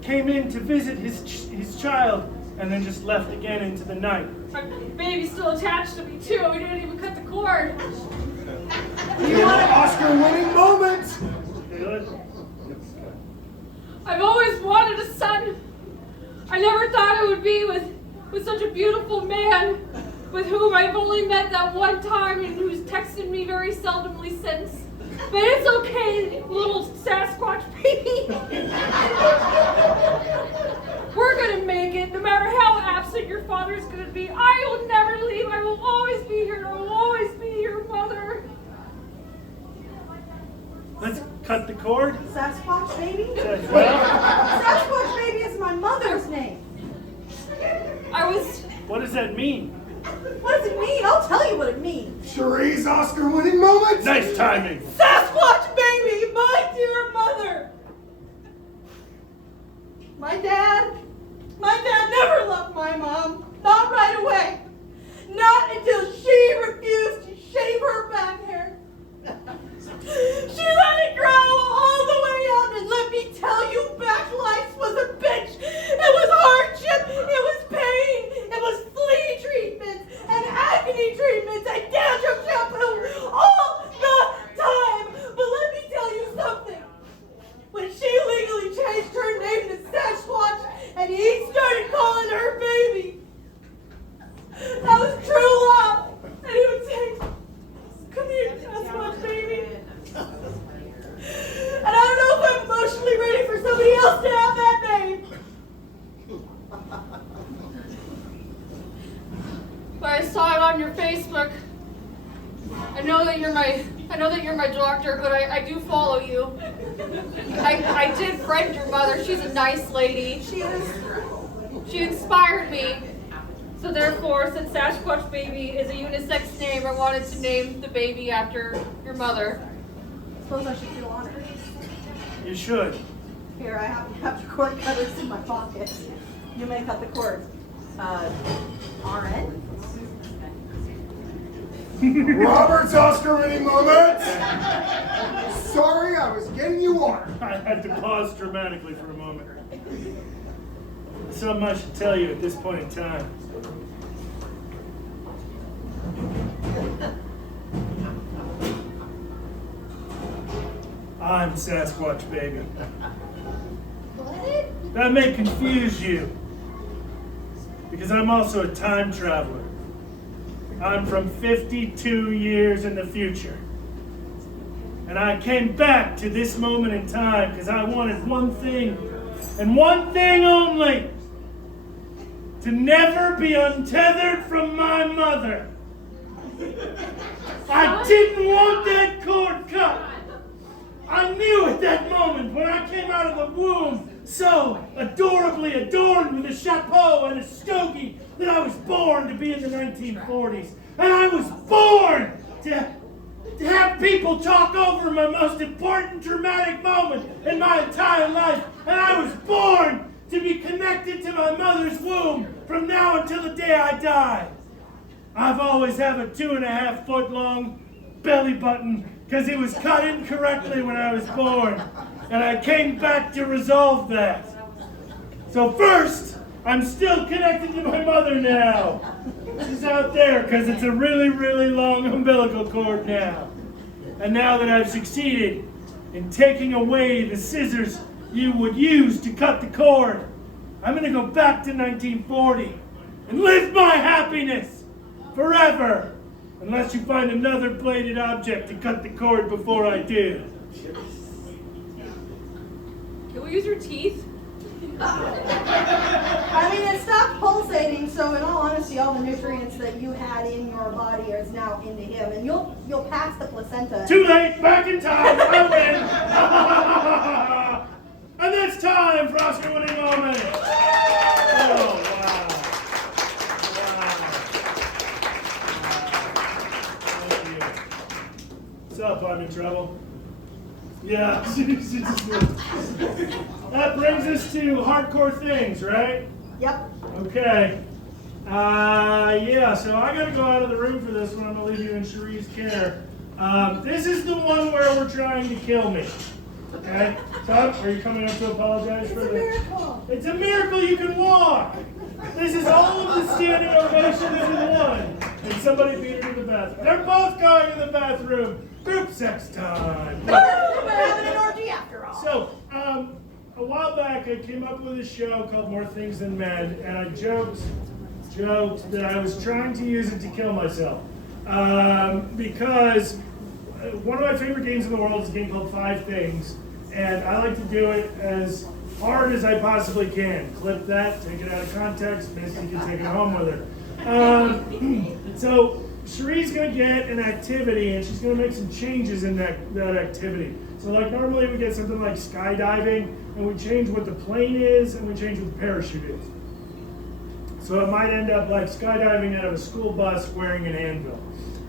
came in to visit his child, and then just left again into the night. My baby's still attached to me too. We didn't even cut the cord. Oscar-winning moment! Kayla? I've always wanted a son. I never thought it would be with such a beautiful man, with whom I've only met that one time and who's texted me very seldomly since. But it's okay, little Sasquatch baby. We're gonna make it, no matter how absent your father's gonna be. I will never leave. I will always be here. I will always be your mother. Let's cut the cord. Sasquatch baby? Well, Sasquatch baby is my mother's name. I was what does that mean? What does it mean? I'll tell you what it means. Cherie's Oscar-winning moment. Nice timing. Sasquatch baby, my dear mother. My dad never loved my mom. Not right away. Not until she refused to shave her back hair. She let it grow all the way out, and let me tell you, back life was a bitch. It was hardship, it was pain, it was flea treatments and agony treatments and dandruff shampoo all the time. But let me tell you something. When she legally changed her name to Sasquatch and he started calling her baby, that was true love. And he would say, "Come here, Sasquatch baby." And I don't know if I'm emotionally ready for somebody else to have that name. But I saw it on your Facebook. I know that you're my doctor, but I do follow you. I did friend your mother. She's a nice lady. She is. She inspired me. So therefore, since Sasquatch Baby is a unisex name, I wanted to name the baby after your mother. I suppose I should feel honored. You should. Here, I have the cord cutters in my pocket. You may cut the cord. RN? Robert's Oscar-winning moment. Sorry, I was getting you water. I had to pause dramatically for a moment. Something I should tell you at this point in time. I'm Sasquatch Baby. What? That may confuse you, because I'm also a time traveler. I'm from 52 years in the future. And I came back to this moment in time because I wanted one thing, and one thing only: to never be untethered from my mother. I didn't want that cord cut. I knew at that moment when I came out of the womb, so adorably adorned with a chapeau and a stogie, that I was born to be in the 1940s. And I was born to have people talk over my most important dramatic moment in my entire life. And I was born to be connected to my mother's womb from now until the day I die. I've always had a 2.5 foot long belly button because it was cut incorrectly when I was born. And I came back to resolve that. So first, I'm still connected to my mother now. She's out there because it's a really, really long umbilical cord now. And now that I've succeeded in taking away the scissors you would use to cut the cord, I'm going to go back to 1940 and live my happiness forever, unless you find another bladed object to cut the cord before I do. Can we use your teeth? I mean, it stopped pulsating, so in all honesty, all the nutrients that you had in your body is now into him, and you'll pass the placenta. Too late, back in time, I win. And it's time for Oscar-winning moment. Oh, wow. Thank you. What's up, I'm in trouble? Yeah. That brings us to hardcore things, right? Yep. Okay. Yeah, so I gotta go out of the room for this one. I'm gonna leave you in Cherie's care. This is the one where we're trying to kill me. Okay? So, are you coming up to apologize for It's a this? miracle. It's a miracle you can walk. This is all of the standing ovations in one. And somebody beat her to the bathroom. They're both going to the bathroom. Group sex time. Woo! We're having an orgy after all. So, a while back, I came up with a show called More Things Than Men, and I joked that I was trying to use it to kill myself. Because one of my favorite games in the world is a game called Five Things, and I like to do it as hard as I possibly can. Clip that, take it out of context, Misty can take it home with her. So, Cherie's going to get an activity, and she's going to make some changes in that activity. So like normally we get something like skydiving, and we change what the plane is, and we change what the parachute is. So it might end up like skydiving out of a school bus wearing an anvil.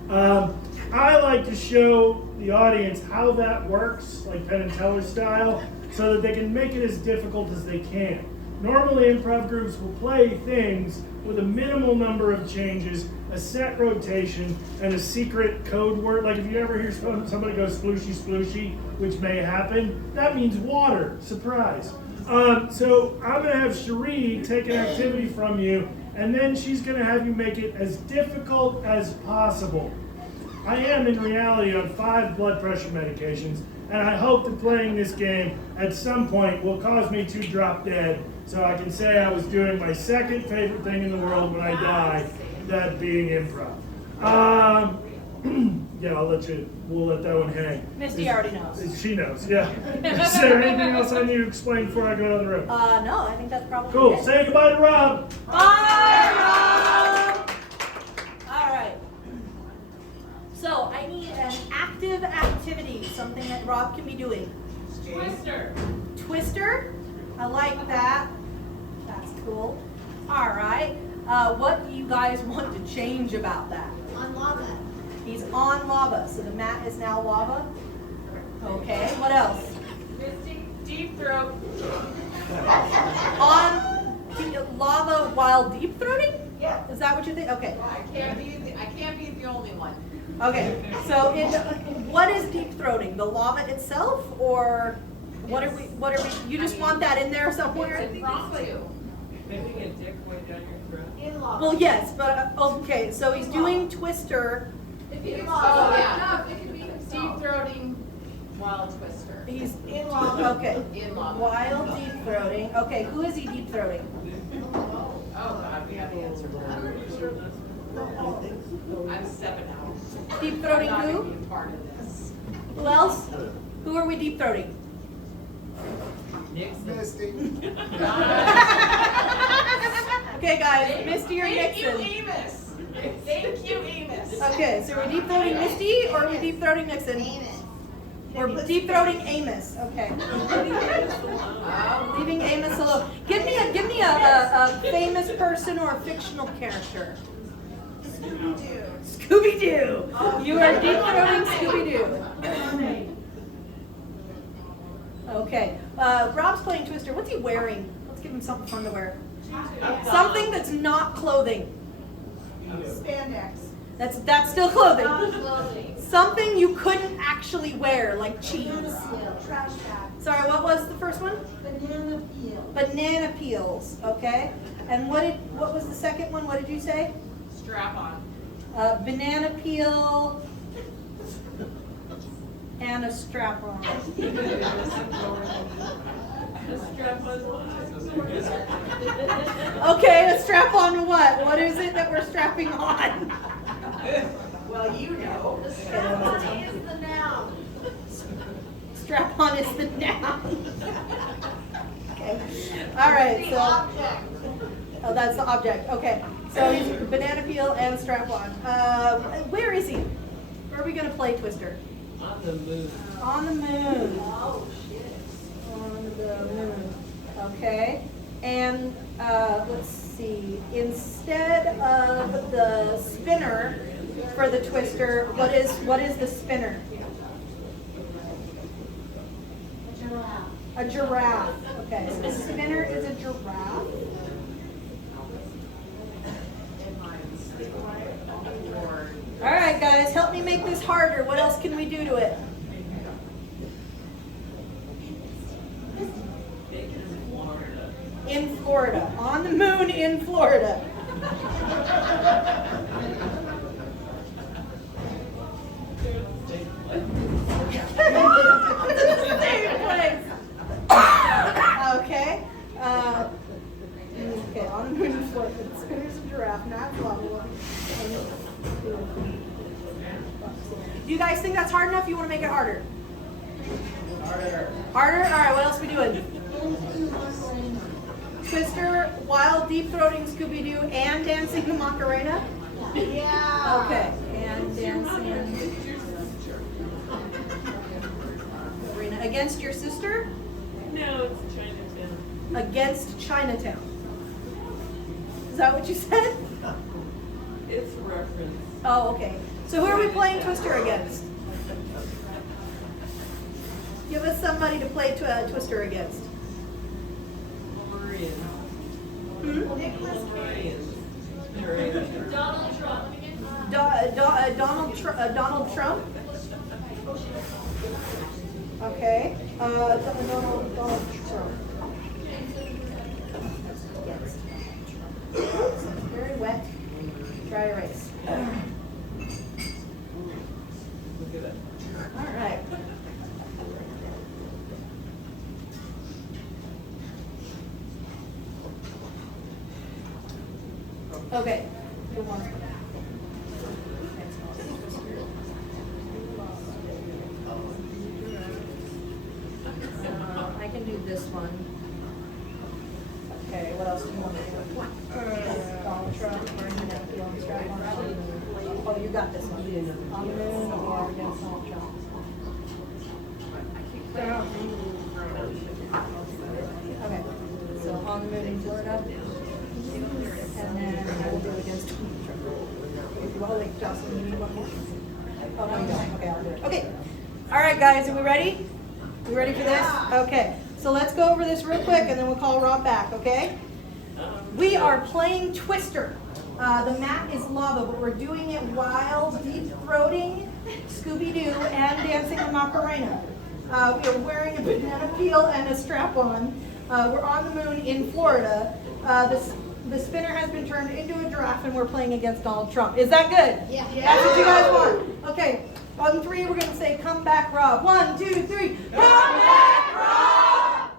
I like to show the audience how that works, like Penn and Teller style, so that they can make it as difficult as they can. Normally, improv groups will play things with a minimal number of changes, a set rotation, and a secret code word. Like if you ever hear somebody go splooshy splooshy, which may happen, that means water. Surprise. So I'm going to have Cherie take an activity from you, and then she's going to have you make it as difficult as possible. I am in reality on 5 blood pressure medications, and I hope that playing this game at some point will cause me to drop dead, so I can say I was doing my second favorite thing in the world when I die, that being improv. Yeah, we'll let that one hang. Misty already knows. She knows, yeah. Is there anything else I need to explain before I go down the road? No, I think that's probably Cool, it. say goodbye to Rob. Bye, Rob! Alright. So, I need an active activity, something that Rob can be doing. Twister. Twister? I like that. That's cool. Alright. What do you guys want to change about that? On lava. He's on lava, so the mat is now lava. Okay, what else? Misty, deep throat. On lava while deep throating? Yeah. Is that what you think? Okay. I can't be the only one. Okay. So what is deep throating? The lava itself, or what are we? You just want that in there somewhere? It's impromptu. In lava. Well, yes, but okay. So he's doing Twister. Oh, yeah. It can be deep throating while twister. He's in lava. Okay. In lava. While deep throating. Okay. Who is he deep throating? Oh, God, we have the answer to that. I'm 7 out. Deep throating I'm not who? gonna be a part of this. Who else? Who are we deep throating? Okay, guys. Misty or Thank you, Nixon? Amos. Thank you, Amos. Okay, so we're deep throating Misty or are we deep throating Nixon? Amos. We're deep throating Amos. Okay. Leaving Amos alone. Give me a famous person or a fictional character. Scooby-Doo. Scooby-Doo. You are deep throating Scooby-Doo. Okay. Rob's playing Twister. What's he wearing? Let's give him something fun to wear. Something that's not clothing. Spandex. That's still clothing. Clothing. Something you couldn't actually wear, like cheese. Trash bag. Sorry, what was the first one? Banana peel. Banana peels. Okay. And what was the second one? What did you say? Strap on. Banana peel and a strap on. Okay, a strap on to what? What is it that we're strapping on? Well, you know. Strap on is the noun. Strap on is the noun. Okay. All right. So. Object. Oh, that's the object. Okay. So he's banana peel and strap on. Where is he? Where are we gonna play Twister? On the moon. On the moon. Oh, shit. On the moon. Okay. And let's see. Instead of the spinner for the Twister, what is the spinner? A giraffe. Okay. So the spinner is a giraffe. All right, guys, help me make this harder. What else can we do to it? In Florida. On the moon in Florida. Same place. Okay. Okay, on the moon in Florida. The spinner's a giraffe, not blah. Do you guys think that's hard enough? You want to make it harder? Harder? All right, what else are we doing? Twister, while deep-throating Scooby-Doo and dancing the Macarena? Yeah. Okay, and dancing Macarena. Against your sister? No, it's Chinatown. Against Chinatown. Is that what you said? It's a reference. Oh, okay. So who are we playing Twister against? Give us somebody to play Twister against. Orion. Donald Trump. Donald Trump. Okay. Donald Trump. Yes. Very wet. Dry erase. Look at that. All right. Okay. Good one. I can do this one. Okay, what else do you want to do? Donald Trump, Martin Oh, you got this one. On the moon or against Donald Trump? Okay, so on the moon in Florida. And then I will do against Donald Trump. Well, like Jocelyn, you need one more? Oh, no, you don't. Okay, I'll do it. Okay. All right, guys, are we ready? We ready for this? Okay. So let's go over this real quick and then we'll call Rob back, okay? We are playing Twister. The map is lava, but we're doing it while deep-throating Scooby-Doo and dancing the Macarena. We are wearing a banana peel and a strap-on. We're on the moon in Florida. The spinner has been turned into a giraffe and we're playing against Donald Trump. Is that good? Yeah. That's what you guys want. Okay. On three, we're going to say, come back, Rob. 1, 2, 3. Come back, Rob!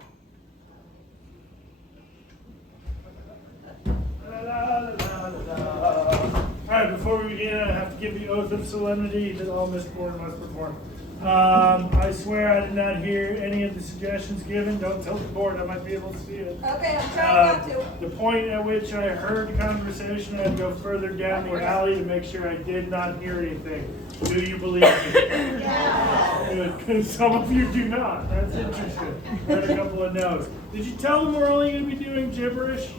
Alright, before we begin, I have to give the oath of solemnity that all Mistborn must perform. I swear I did not hear any of the suggestions given. Don't tilt the board, I might be able to see it. Okay, I'm trying not to. The point at which I heard the conversation, I had to go further down the alley to make sure I did not hear anything. Do you believe me? Yeah. Good, because some of you do not. That's interesting. Heard a couple of no's. Did you tell them we're only going to be doing gibberish?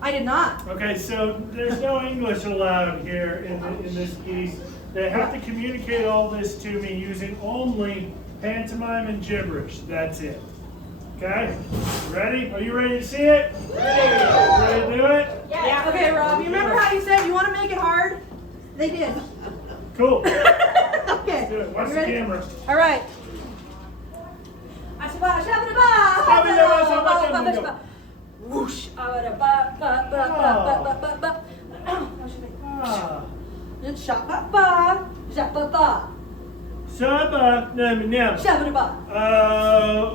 I did not. Okay, so there's no English allowed here in this piece. They have to communicate all this to me using only pantomime and gibberish. That's it. Okay? Ready? Are you ready to see it? Ready to do it? Yeah. Okay, Rob, you remember how you said you want to make it hard? They did. Cool. Okay. Do it. Watch You the ready? camera. All right. Whoosh. Then shabba-ba, shabba-ba, Shabba, nam, nam. shabba-ba.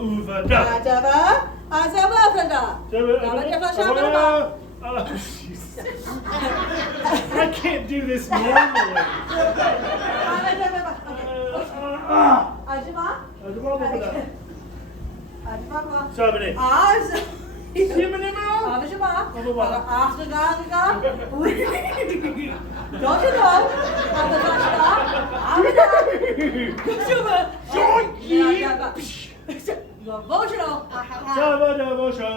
Uvada. Ajaba, azaba-da. Shabba-ba. Oh, Jesus. I can't do this normally. Ajaba. Ajaba. Sabine. Ajaba. Don't you know? Emotional. Shabba-dabba-sho.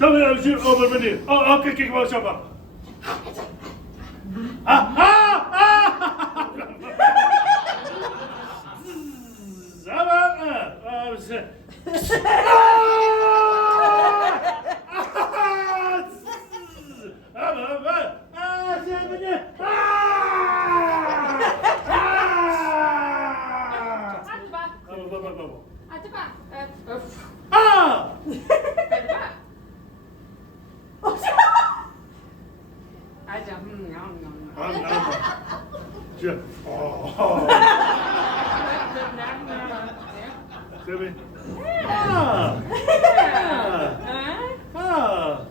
Shabba-do. Oh, okay, kick him out, Shabba. Oh. Seven. Ah. Ah.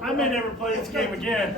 I may never play this game again.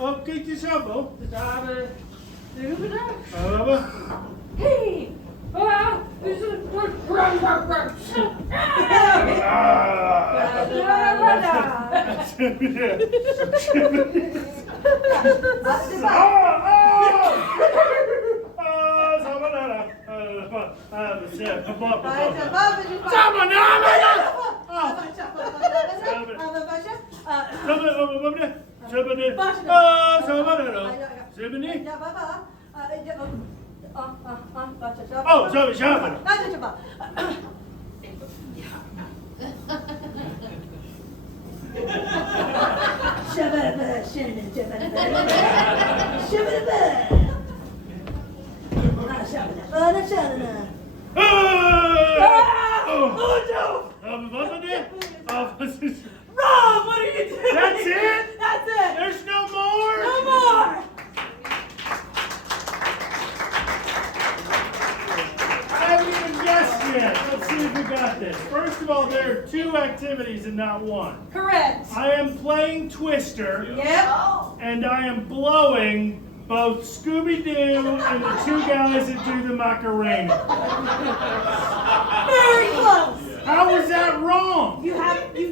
Okay, the shovel. Hey! Oh, so shovel. Rob, what are you doing? That's it? That's it. There's no more? No more. I haven't even guessed yet. Let's see if we got this. First of all, there are two activities and not one. Correct. I am playing Twister, Yep. and I am blowing both Scooby-Doo and the two guys that do the Macarena. Very close. How was that wrong? You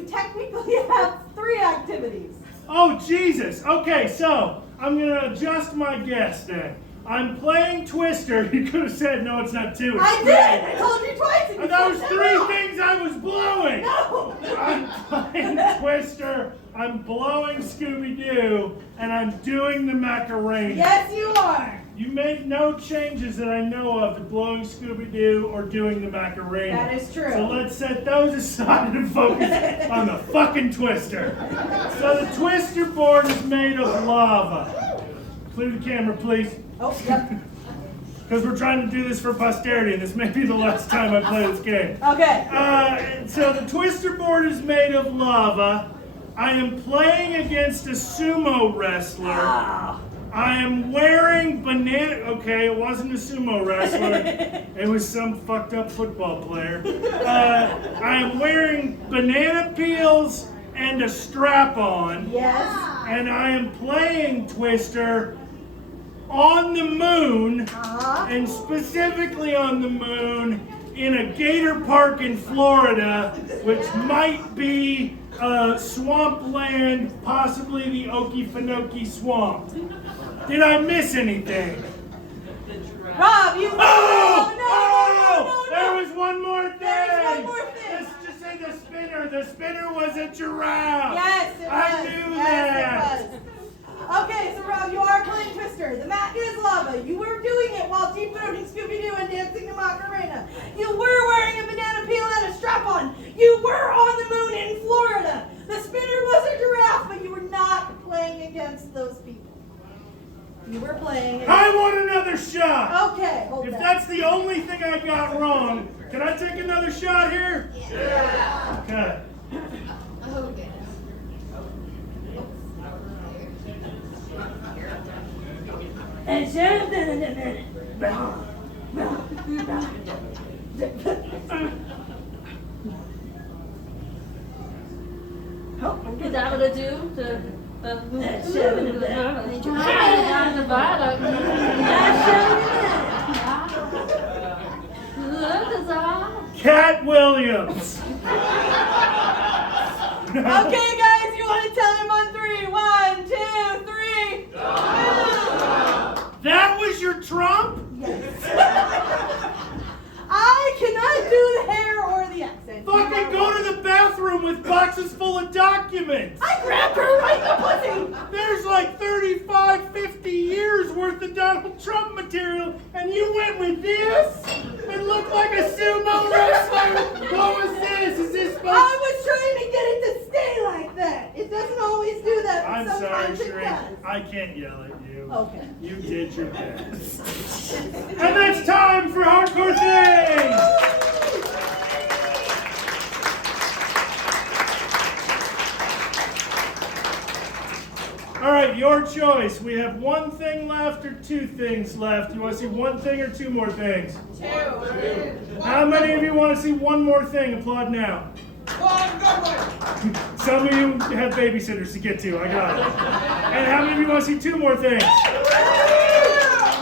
technically have 3 activities. Oh, Jesus. Okay, so I'm going to adjust my guess then. I'm playing Twister. You could have said, no, it's not 2. It's I 3. did. I told you twice. And you And those said 3 no. things I was blowing. No. I'm playing Twister, I'm blowing Scooby-Doo, and I'm doing the Macarena. Yes, you are. You made no changes that I know of to blowing Scooby-Doo or doing the Macarena. That is true. So let's set those aside and focus on the fucking Twister. So the Twister board is made of lava. Clear the camera, please. Oh, yep. Because we're trying to do this for posterity, and this may be the last time I play this game. Okay. So the Twister board is made of lava. I am playing against a sumo wrestler. Ah. I am wearing banana. Okay, it wasn't a sumo wrestler. It was some fucked up football player. I am wearing banana peels and a strap on. Yes. And I am playing Twister on the moon, Uh-huh. and specifically on the moon in a gator park in Florida, which might be swampland, possibly the Okefenokee Swamp. Did I miss anything? Rob, you. Oh! There was one more thing! There's one more thing. Let's just say the spinner. The spinner was a giraffe. Yes, it was. I knew Yes, that. it was. Okay, so Rob, you are playing Twister. The mat is lava. You were doing it while deep throating Scooby-Doo and dancing the Macarena. You were wearing a banana peel and a strap-on. You were on the moon in Florida. The spinner was a giraffe, but you were not playing against those people. You were playing. I want another shot. Okay, hold If that. that's the only thing I got wrong, can I take another shot here? Yeah. Okay. Okay. Is that what I do? Cat Williams. Okay, guys, you want to tell him on 3? 1, 2, 3. That was your trump? I cannot do the hair or the accent. Fucking go to the bathroom with boxes full of documents. I grabbed her right in the pussy. There's like 35, 50 years worth of Donald Trump material, and you went with this? It looked like a sumo wrestler. What was this? Is this supposed I was trying to get it to stay like that. It doesn't always do that. But I'm sorry, sometimes it Sheree. does. I can't yell at you. Okay. You did your best. And that's time for Hardcore Things! All right, your choice. We have one thing left or two things left. You want to see one thing or two more things? Two. How many of you want to see one more thing? Applaud now. One good one. Some of you have babysitters to get to. I got it. And how many of you want to see two more things?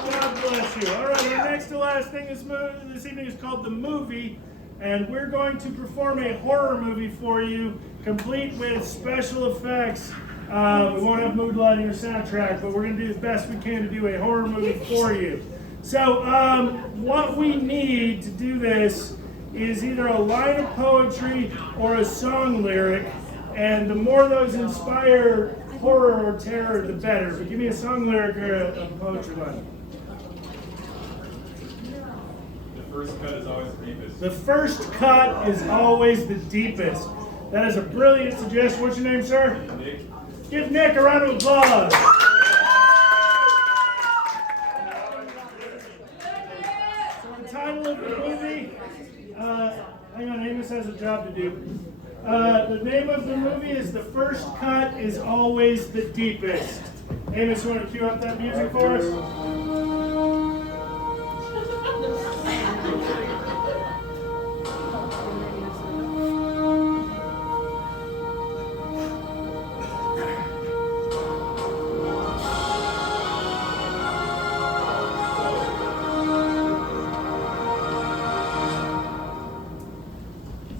God bless you. All right, our next to last thing this evening is called The Movie. And we're going to perform a horror movie for you, complete with special effects. We won't have mood lighting or soundtrack, but we're going to do the best we can to do a horror movie for you. So what we need to do this is either a line of poetry or a song lyric, and the more those inspire horror or terror, the better. So give me a song lyric or a poetry line. The first cut is always the deepest. The first cut is always the deepest. That is a brilliant suggestion. What's your name, sir? Nick. Give Nick a round of applause. So the title of the movie, hang on, Amos has a job to do. The name of the movie is The First Cut is Always the Deepest. Amos, you want to cue up that music for us?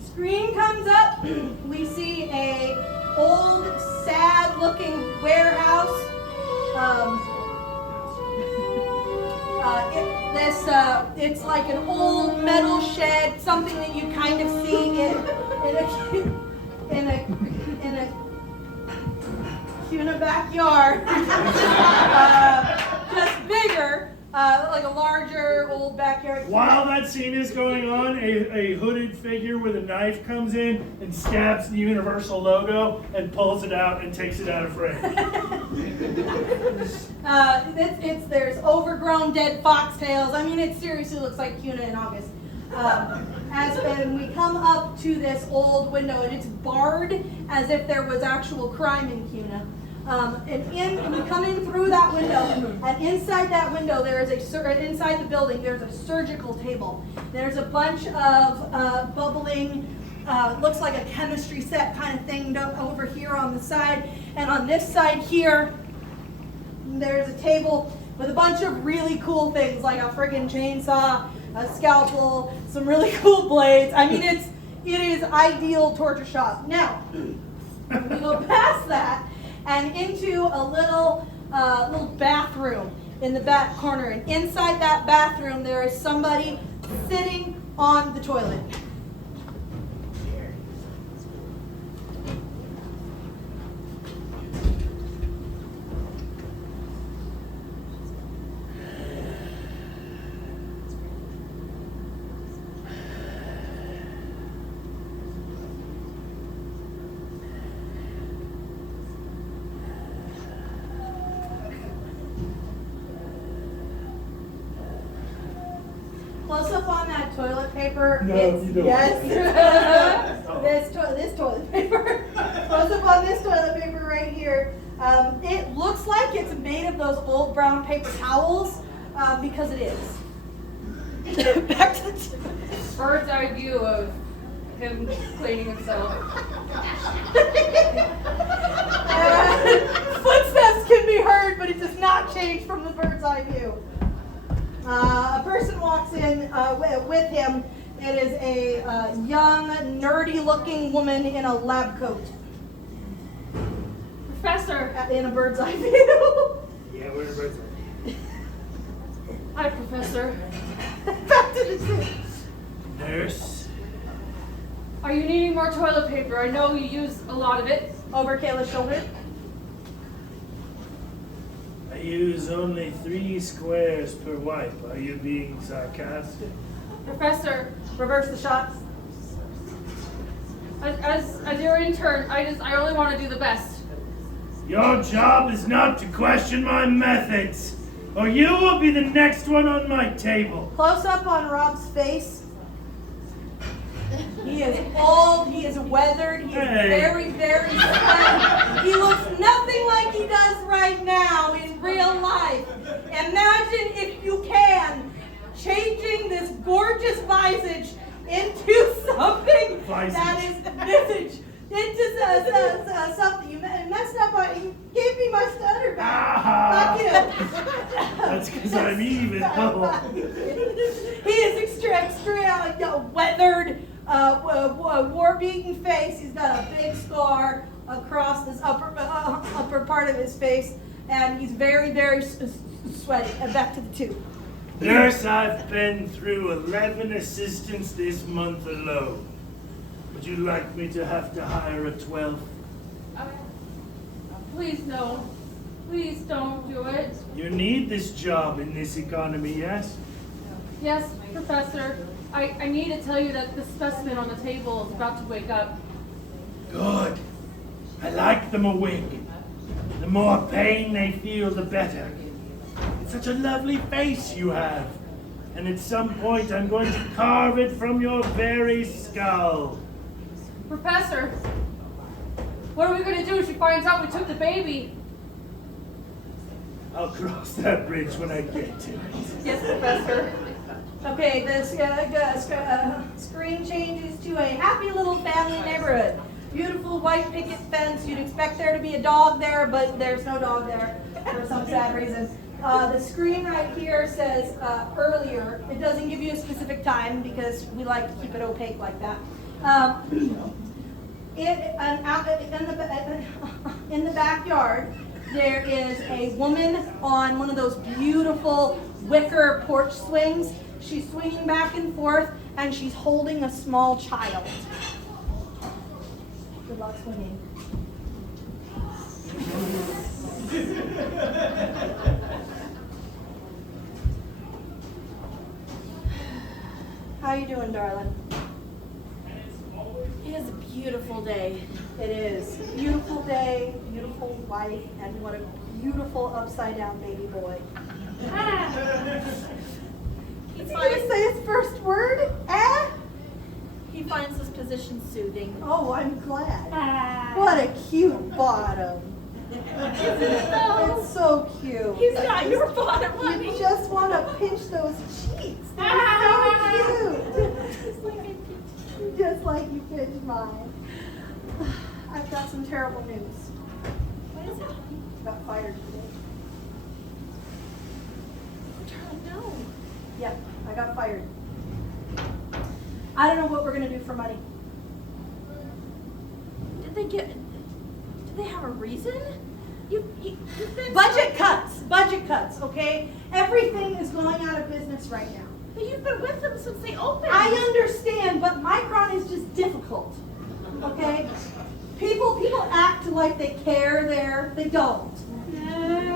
Screen comes up. We see a old, sad-looking warehouse. It's like an old metal shed, something that you kind of see in a backyard, just bigger, like a larger old backyard. While that scene is going on, a hooded figure with a knife comes in and stabs the Universal logo and pulls it out and takes it out of frame. There's overgrown dead foxtails. I mean, it seriously looks like Cuna in August. And we come up to this old window, and it's barred as if there was actual crime in Cuna. And we come in through that window, and inside that window inside the building there's a surgical table. There's a bunch of bubbling, looks like a chemistry set kind of thing over here on the side, and on this side here there's a table with a bunch of really cool things like a friggin' chainsaw, a scalpel, some really cool blades. I mean, it is ideal torture shop. Now, we go past that and into a little little bathroom in the back corner. And inside that bathroom, there is somebody sitting on the toilet. Close up on that toilet paper. No, it's, you don't. Yes. this toilet paper. Close up on this toilet paper right here. It looks like it's made of those old brown paper towels because it is. Back to the Bird's eye view of him cleaning himself. Footsteps can be heard, but it does not change from the bird's eye view. A person walks in with him. It is a young, nerdy-looking woman in a lab coat Professor. in a bird's eye view. Yeah, we're in bird's eye. Hi, Professor. Back to the zoo. Nurse. Are you needing more toilet paper? I know you use a lot of it. Over Kayla's shoulder. I use only 3 squares per wipe. Are you being sarcastic? Professor, Reverse the shots. as your intern, I only want to do the best. Your job is not to question my methods, or you will be the next one on my table. Close up on Rob's face. He is old, he is weathered, he is very, very sweaty. He looks nothing like he does right now in real life. Imagine, if you can, changing this gorgeous visage into something that is visage. Into something. You messed up on, you gave me my stutter back. Fuck you. That's because I'm evil. He is extremely weathered, war-beaten face. He's got a big scar across this upper part of his face, and he's very, very sweaty. And back to the tube. Nurse, I've been through 11 assistants this month alone. Would you like me to have to hire a 12th? Please no. Please don't do it. You need this job in this economy, yes? Yes, Professor. I need to tell you that the specimen on the table is about to wake up. Good. I like them awake. The more pain they feel, the better. It's such a lovely face you have. And at some point, I'm going to carve it from your very skull. Professor, what are we going to do if she finds out we took the baby? I'll cross that bridge when I get to it. Yes, Professor. Okay, the screen changes to a happy little family neighborhood. Beautiful white picket fence. You'd expect there to be a dog there, but there's no dog there for some sad reason. The screen right here says earlier. It doesn't give you a specific time because we like to keep it opaque like that. In the backyard, there is a woman on one of those beautiful wicker porch swings. She's swinging back and forth, and she's holding a small child. Good luck swinging. How you doing, darling? It is a beautiful day. It is. Beautiful day, beautiful wife, and what a beautiful upside-down baby boy. He Is he going to say his first word? finds this position soothing. Oh, I'm glad. What a cute bottom. Isn't it though? It's so cute. He's got your bottom, You honey. just want to pinch those cheeks. They're so cute. Just like you pinched mine. I've got some terrible news. What is it? Got fired today. Darling, no. Yep, I got fired. I don't know what we're gonna do for money. Did they have a reason? you've been Budget cuts, okay? Everything is going out of business right now. But you've been with them since they opened. I understand, but Micron is just difficult, okay? People act like they care there, they don't.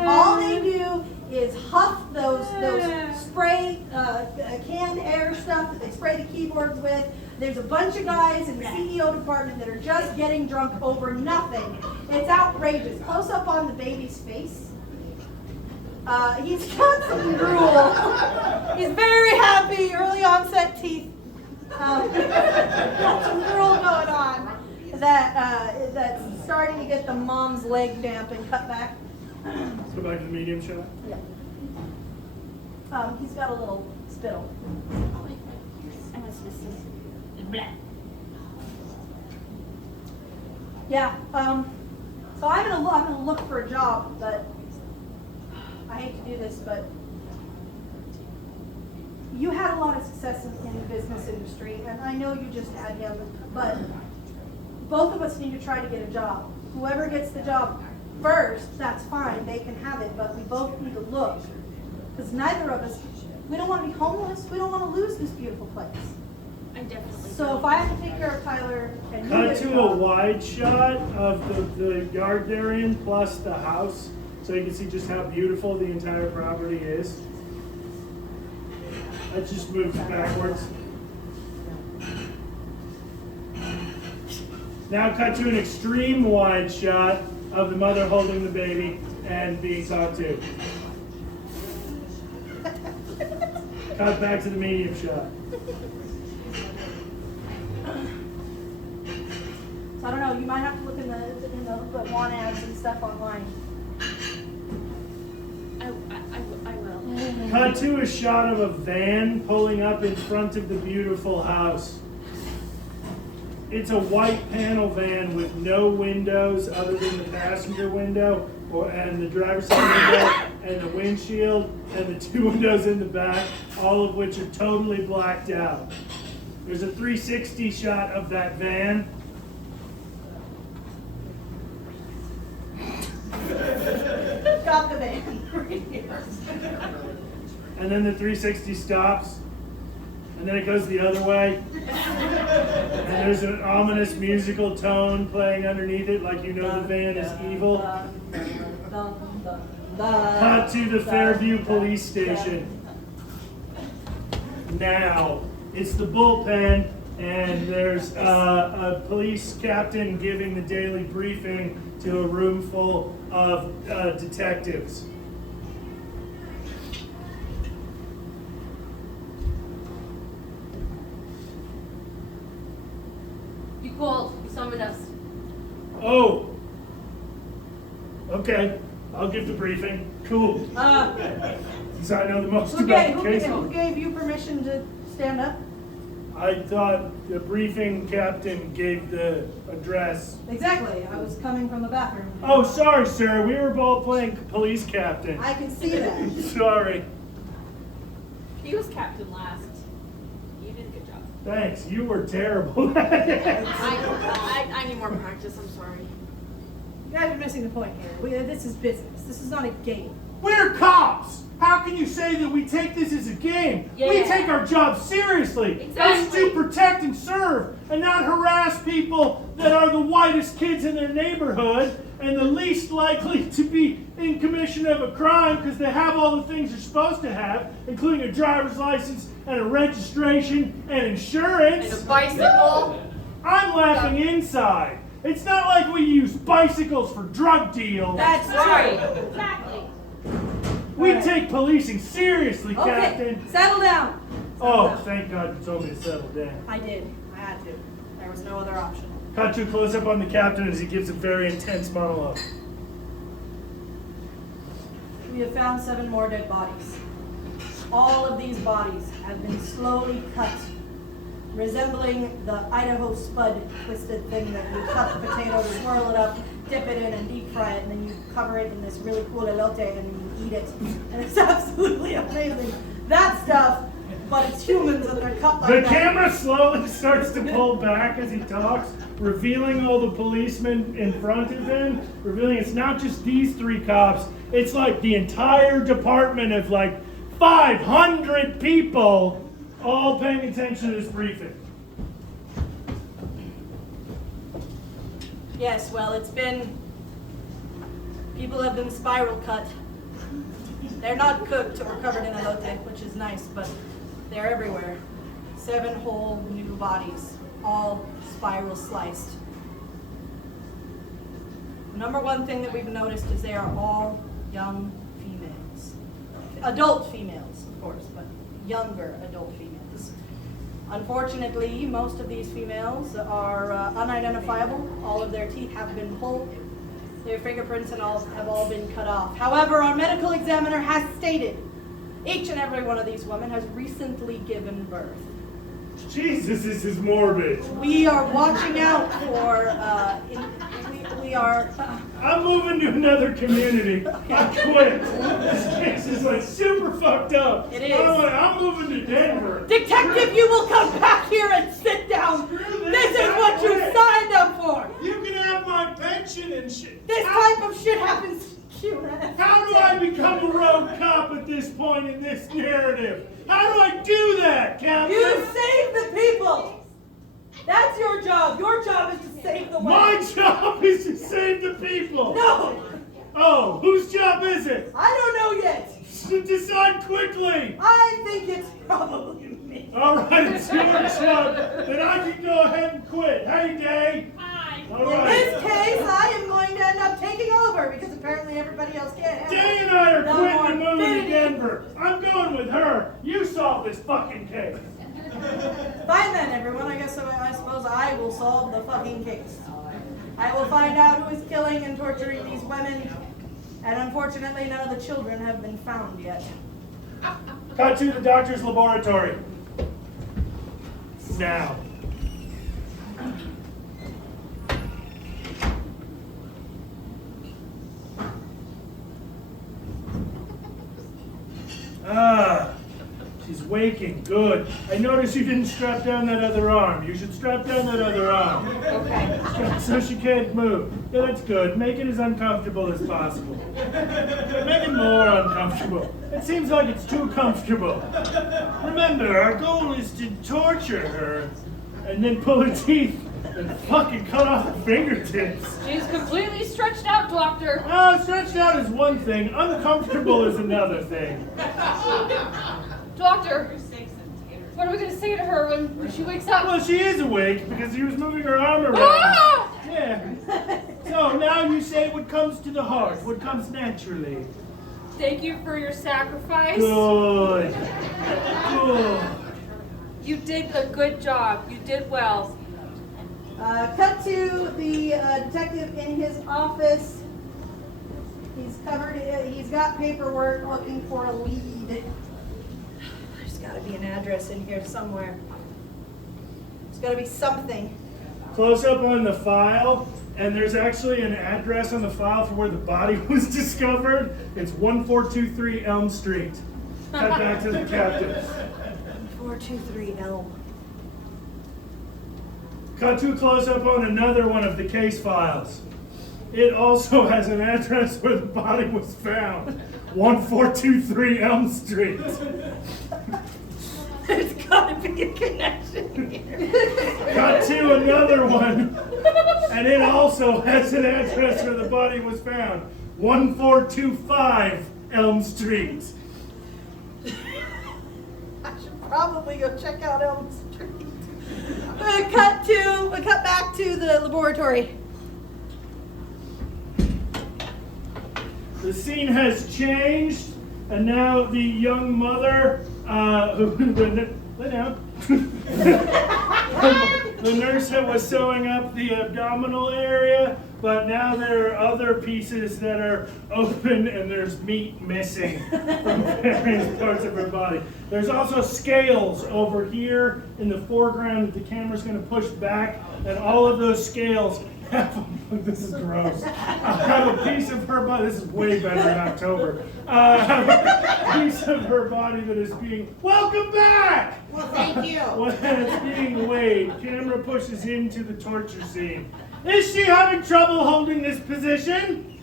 All they do is huff those spray canned air stuff that they spray the keyboards with. There's a bunch of guys in the CEO department that are just getting drunk over nothing. It's outrageous. Close up on the baby's face. He's got some drool. He's very happy, early onset teeth. Got some drool going on that's starting to get the mom's leg damp and cut back. Let's go back to the medium shot. Yeah. He's got a little spittle. Yeah. So I'm gonna look for a job, but I hate to do this, but you had a lot of success in the business industry, and I know you just had him, but both of us need to try to get a job. Whoever gets the job first, that's fine, they can have it, but we both need to look. Because neither of us, we don't want to be homeless, we don't want to lose this beautiful place. I definitely. So if I have to take care of Tyler and you Cut get a to a job, wide shot of the yard they're in plus the house, so you can see just how beautiful the entire property is. That just moves backwards. Now cut to an extreme wide shot of the mother holding the baby and being talked to. Cut back to the medium shot. so I don't know, you might have to look in the want ads and stuff online. I will. Cut to a shot of a van pulling up in front of the beautiful house. It's a white panel van with no windows other than the passenger window and the driver's side window and the windshield and the two windows in the back, all of which are totally blacked out. There's a 360 shot of that van. Got the van right here. And then the 360 stops. And then it goes the other way. And there's an ominous musical tone playing underneath it, like you know the van is evil. Cut to the Fairview police station. Now, it's the bullpen, and there's a police captain giving the daily briefing to a room full of detectives. You called. You summoned us. Oh, okay. I'll give the briefing. Cool. Since I know the most about the case. Who gave you permission to stand up? I thought the briefing captain gave the address. Exactly. I was coming from the bathroom. Oh, sorry, sir. We were both playing police captain. I can see that. Sorry. He was captain last. You did a good job. Thanks. You were terrible. I need more practice. I'm sorry. You guys are missing the point here. This is business. This is not a game. We're cops. How can you say that we take this as a game? We Yeah. take our job seriously. Exactly. That's to protect and serve and not harass people that are the whitest kids in their neighborhood and the least likely to be in commission of a crime because they have all the things they're supposed to have, including a driver's license and a registration and insurance. And a bicycle. I'm laughing inside. It's not like we use bicycles for drug deals. That's Right. Exactly. We Alright. take policing seriously, Okay, Captain. settle down. Oh, thank God you told me to settle down. I did. I had to. There was no other option. Cut to a close up on the captain as he gives a very intense monologue. We have found 7 more dead bodies. All of these bodies have been slowly cut, resembling the Idaho Spud twisted thing that you cut the potato, swirl it up, dip it in and deep fry it, and then you cover it in this really cool elote and you eat it. And it's absolutely amazing. That stuff, but it's humans and they're cut like The that. camera slowly starts to pull back as he talks, revealing all the policemen in front of him, revealing it's not just these 3 cops, it's like the entire department of like 500 people all paying attention to this briefing. Yes, well, people have been spiral cut. They're not cooked or covered in elote, which is nice, but they're everywhere. 7 whole new bodies, all spiral sliced. Number one thing that we've noticed is they are all young females. Adult females, of course, but younger adult females. Unfortunately, most of these females are unidentifiable. All of their teeth have been pulled. Their fingerprints and all have all been cut off. However, our medical examiner has stated each and every one of these women has recently given birth. Jesus, this is morbid. We are watching out for, we are, I'm moving to another community. I quit. This case is like super fucked up. It is. I'm moving to Denver. Detective, you will come back here and sit down. This is what you signed up for. You can have my pension and shit. This type of shit happens to you. How do I become a rogue cop at this point in this narrative? How do I do that, Captain? You save the people. That's your job. Your job is to save the world. My job is to save the people. No, Oh, whose job is it? I don't know yet. Decide quickly. I think it's probably me. All right, it's your job. Then I can go ahead and quit. Hey, Day. Hi. All In right. this case, I am going to end up taking over because apparently everybody else can't handle Day it. and I are No quitting more and moving to morbidity. Denver. I'm going with her. You solve this fucking case. Fine then, everyone. I suppose I will solve the fucking case. I will find out who is killing and torturing these women, and unfortunately, none of the children have been found yet. Cut to the doctor's laboratory. Now. Ah, she's waking. Good. I noticed you didn't strap down that other arm. You should strap down that other arm. Okay. So she can't move. Yeah, that's good. Make it as uncomfortable as possible. Make it more uncomfortable. It seems like it's too comfortable. Remember, our goal is to torture her and then pull her teeth and fucking cut off her fingertips. She's completely stretched out, Doctor. Stretched out is one thing. Uncomfortable is another thing. Doctor, what are we gonna say to her when she wakes up? Well, she is awake because he was moving her arm around. Ah! Yeah. So now you say what comes to the heart, what comes naturally. Thank you for your sacrifice. Good. Good. You did a good job. You did well. Cut to the detective in his office. He's got paperwork looking for a lead. There's got to be an address in here somewhere. There's got to be something. Close up on the file, and there's actually an address on the file for where the body was discovered. It's 1423 Elm Street. Cut back to the captain. 423 Elm. Cut to a close up on another one of the case files. It also has an address where the body was found. 1423 Elm Street. There's got to be a connection here. Cut to another one, and it also has an address where the body was found. 1425 Elm Street. I should probably go check out Elm Street. Cut back to the laboratory. The scene has changed, and now the young mother, lay down. The nurse that was sewing up the abdominal area, but now there are other pieces that are open and there's meat missing from various parts of her body. There's also scales over here in the foreground that the camera's going to push back, and all of those scales This is gross. I have a piece of her body. This is way better in October. I have a piece of her body that is being. Welcome back! Well, thank you. When it's being weighed, camera pushes into the torture scene. Is she having trouble holding this position?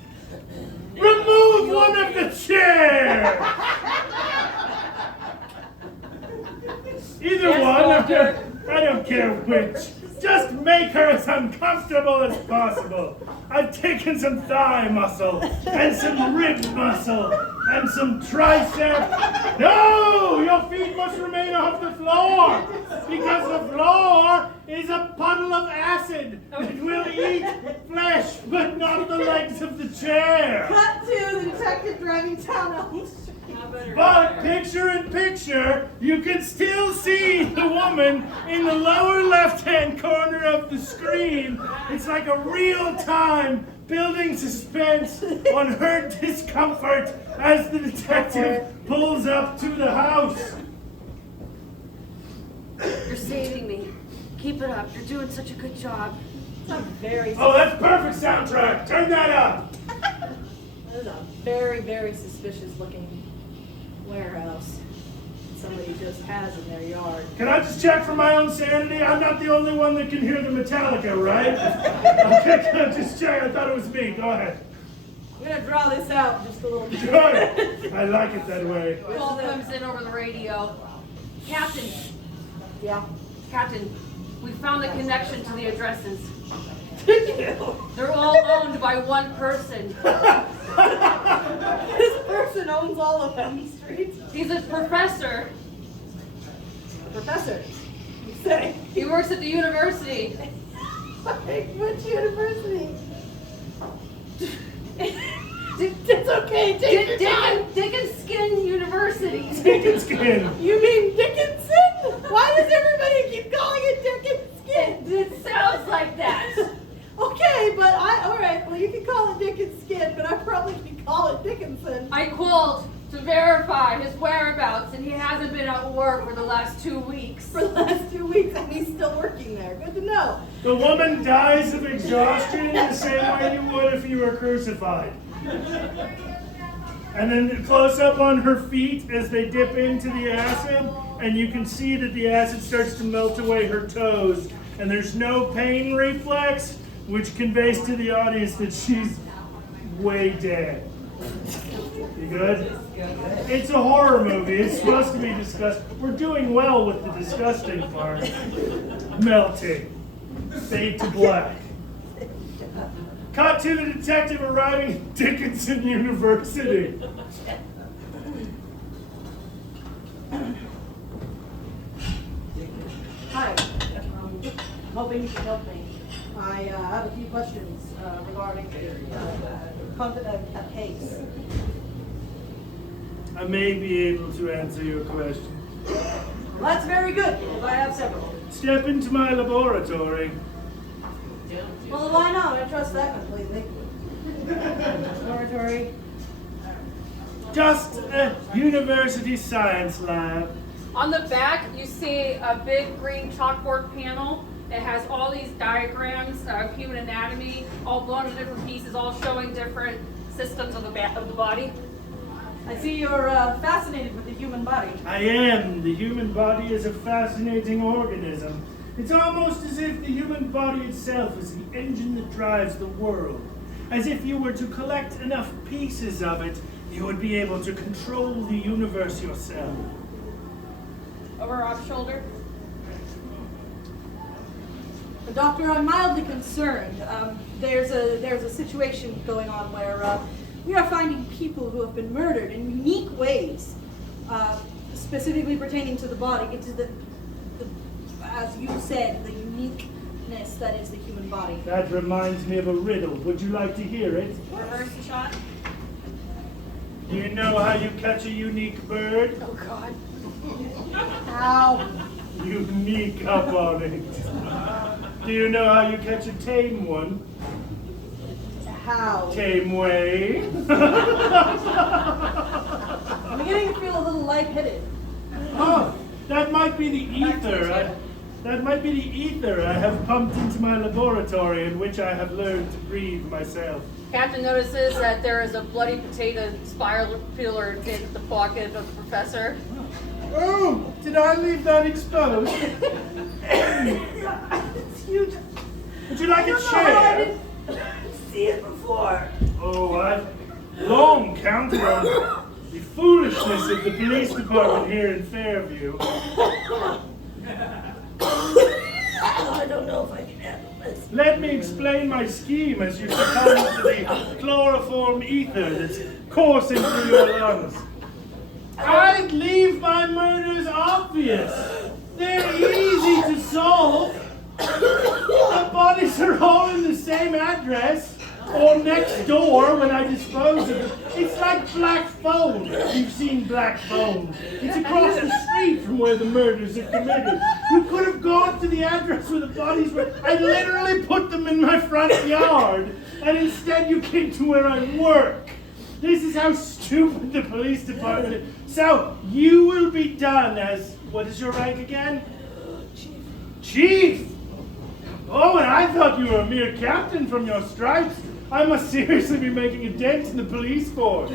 Remove one of the chairs! Either one, I don't care which. Just make her as uncomfortable as possible. I've taken some thigh muscle, and some rib muscle, and some tricep. No! Your feet must remain off the floor, because the floor is a puddle of acid. It will eat flesh, but not the legs of the chair. Cut to the detective driving down Elm Street. But picture in picture, you can still see the woman in the lower left-hand corner of the screen. It's like a real-time building suspense on her discomfort as the detective pulls up to the house. You're saving me. Keep it up. You're doing such a good job. That's a very, Oh, that's perfect soundtrack. Turn that up. that is a very, very suspicious looking warehouse somebody just has in their yard. Can I just check for my own sanity? I'm not the only one that can hear the Metallica, right? Okay, can I just check? I thought it was me. Go ahead. I'm gonna draw this out just a little bit. Good. I like it that way. Call comes in over the radio. Captain, Yeah. Captain, we found the connection to the addresses. Did you? They're all owned by one person. This person owns all of them streets. He's a professor. Professor, you say? He works at the university. Which university? It's okay, take your time. Dickinskin University. Dickinskin. You mean Dickinson? Why does everybody keep calling it Dickinskin? It sounds like that. Okay, but alright, well you can call it Dickinskin, but I probably can call it Dickinson. I called to verify his whereabouts, and he hasn't been at work for the last 2 weeks. For the last 2 weeks, and he's still working there. Good to know. The woman dies of exhaustion in the same way you would if you were crucified. And then close up on her feet as they dip into the acid, and you can see that the acid starts to melt away her toes, and there's no pain reflex, which conveys to the audience that she's way dead. You good? It's a horror movie. It's supposed to be disgusting. We're doing well with the disgusting part. Melting. Fade to black. Cut to the detective arriving at Dickinson University. Hi, hoping you can help me. I have a few questions regarding a case. I may be able to answer your question. Well, that's very good, because I have several. Step into my laboratory. Well, why not? I trust that completely. Laboratory. Just a university science lab. On the back, you see a big green chalkboard panel. It has all these diagrams of human anatomy, all blown into different pieces, all showing different systems of the body. I see you're fascinated with the human body. I am. The human body is a fascinating organism. It's almost as if the human body itself is the engine that drives the world. As if you were to collect enough pieces of it, you would be able to control the universe yourself. Over our shoulder. Doctor, I'm mildly concerned. There's a situation going on where we are finding people who have been murdered in unique ways, specifically pertaining to the body, into the as you said, the uniqueness that is the human body. That reminds me of a riddle. Would you like to hear it? Reverse the shot. Do you know how you catch a unique bird? Oh God. How? You sneak up on it. Do you know how you catch a tame one? How? Tame way. I'm beginning to feel a little lightheaded. Oh, that might be the ether. That might be the ether I have pumped into my laboratory, in which I have learned to breathe myself. Captain notices that there is a bloody potato spiral peeler in the pocket of the professor. Oh, did I leave that exposed? It's huge. Would you like a I chair? didn't see it before. Oh, I've long counted on the foolishness of the police department here in Fairview. I don't know if I can handle this. Let me explain my scheme as you succumb to the chloroform ether that's coursing through your lungs. I'd leave my murders obvious. They're easy to solve. The bodies are all in the same address, or next door when I dispose of them. It's like Black Phone. You've seen Black Phone. It's across the street from where the murders are committed. You could have gone to the address where the bodies were. I literally put them in my front yard, and instead you came to where I work. This is how stupid the police department is. So, you will be done as, what is your rank again? Chief! Oh, and I thought you were a mere captain from your stripes. I must seriously be making a dent in the police force.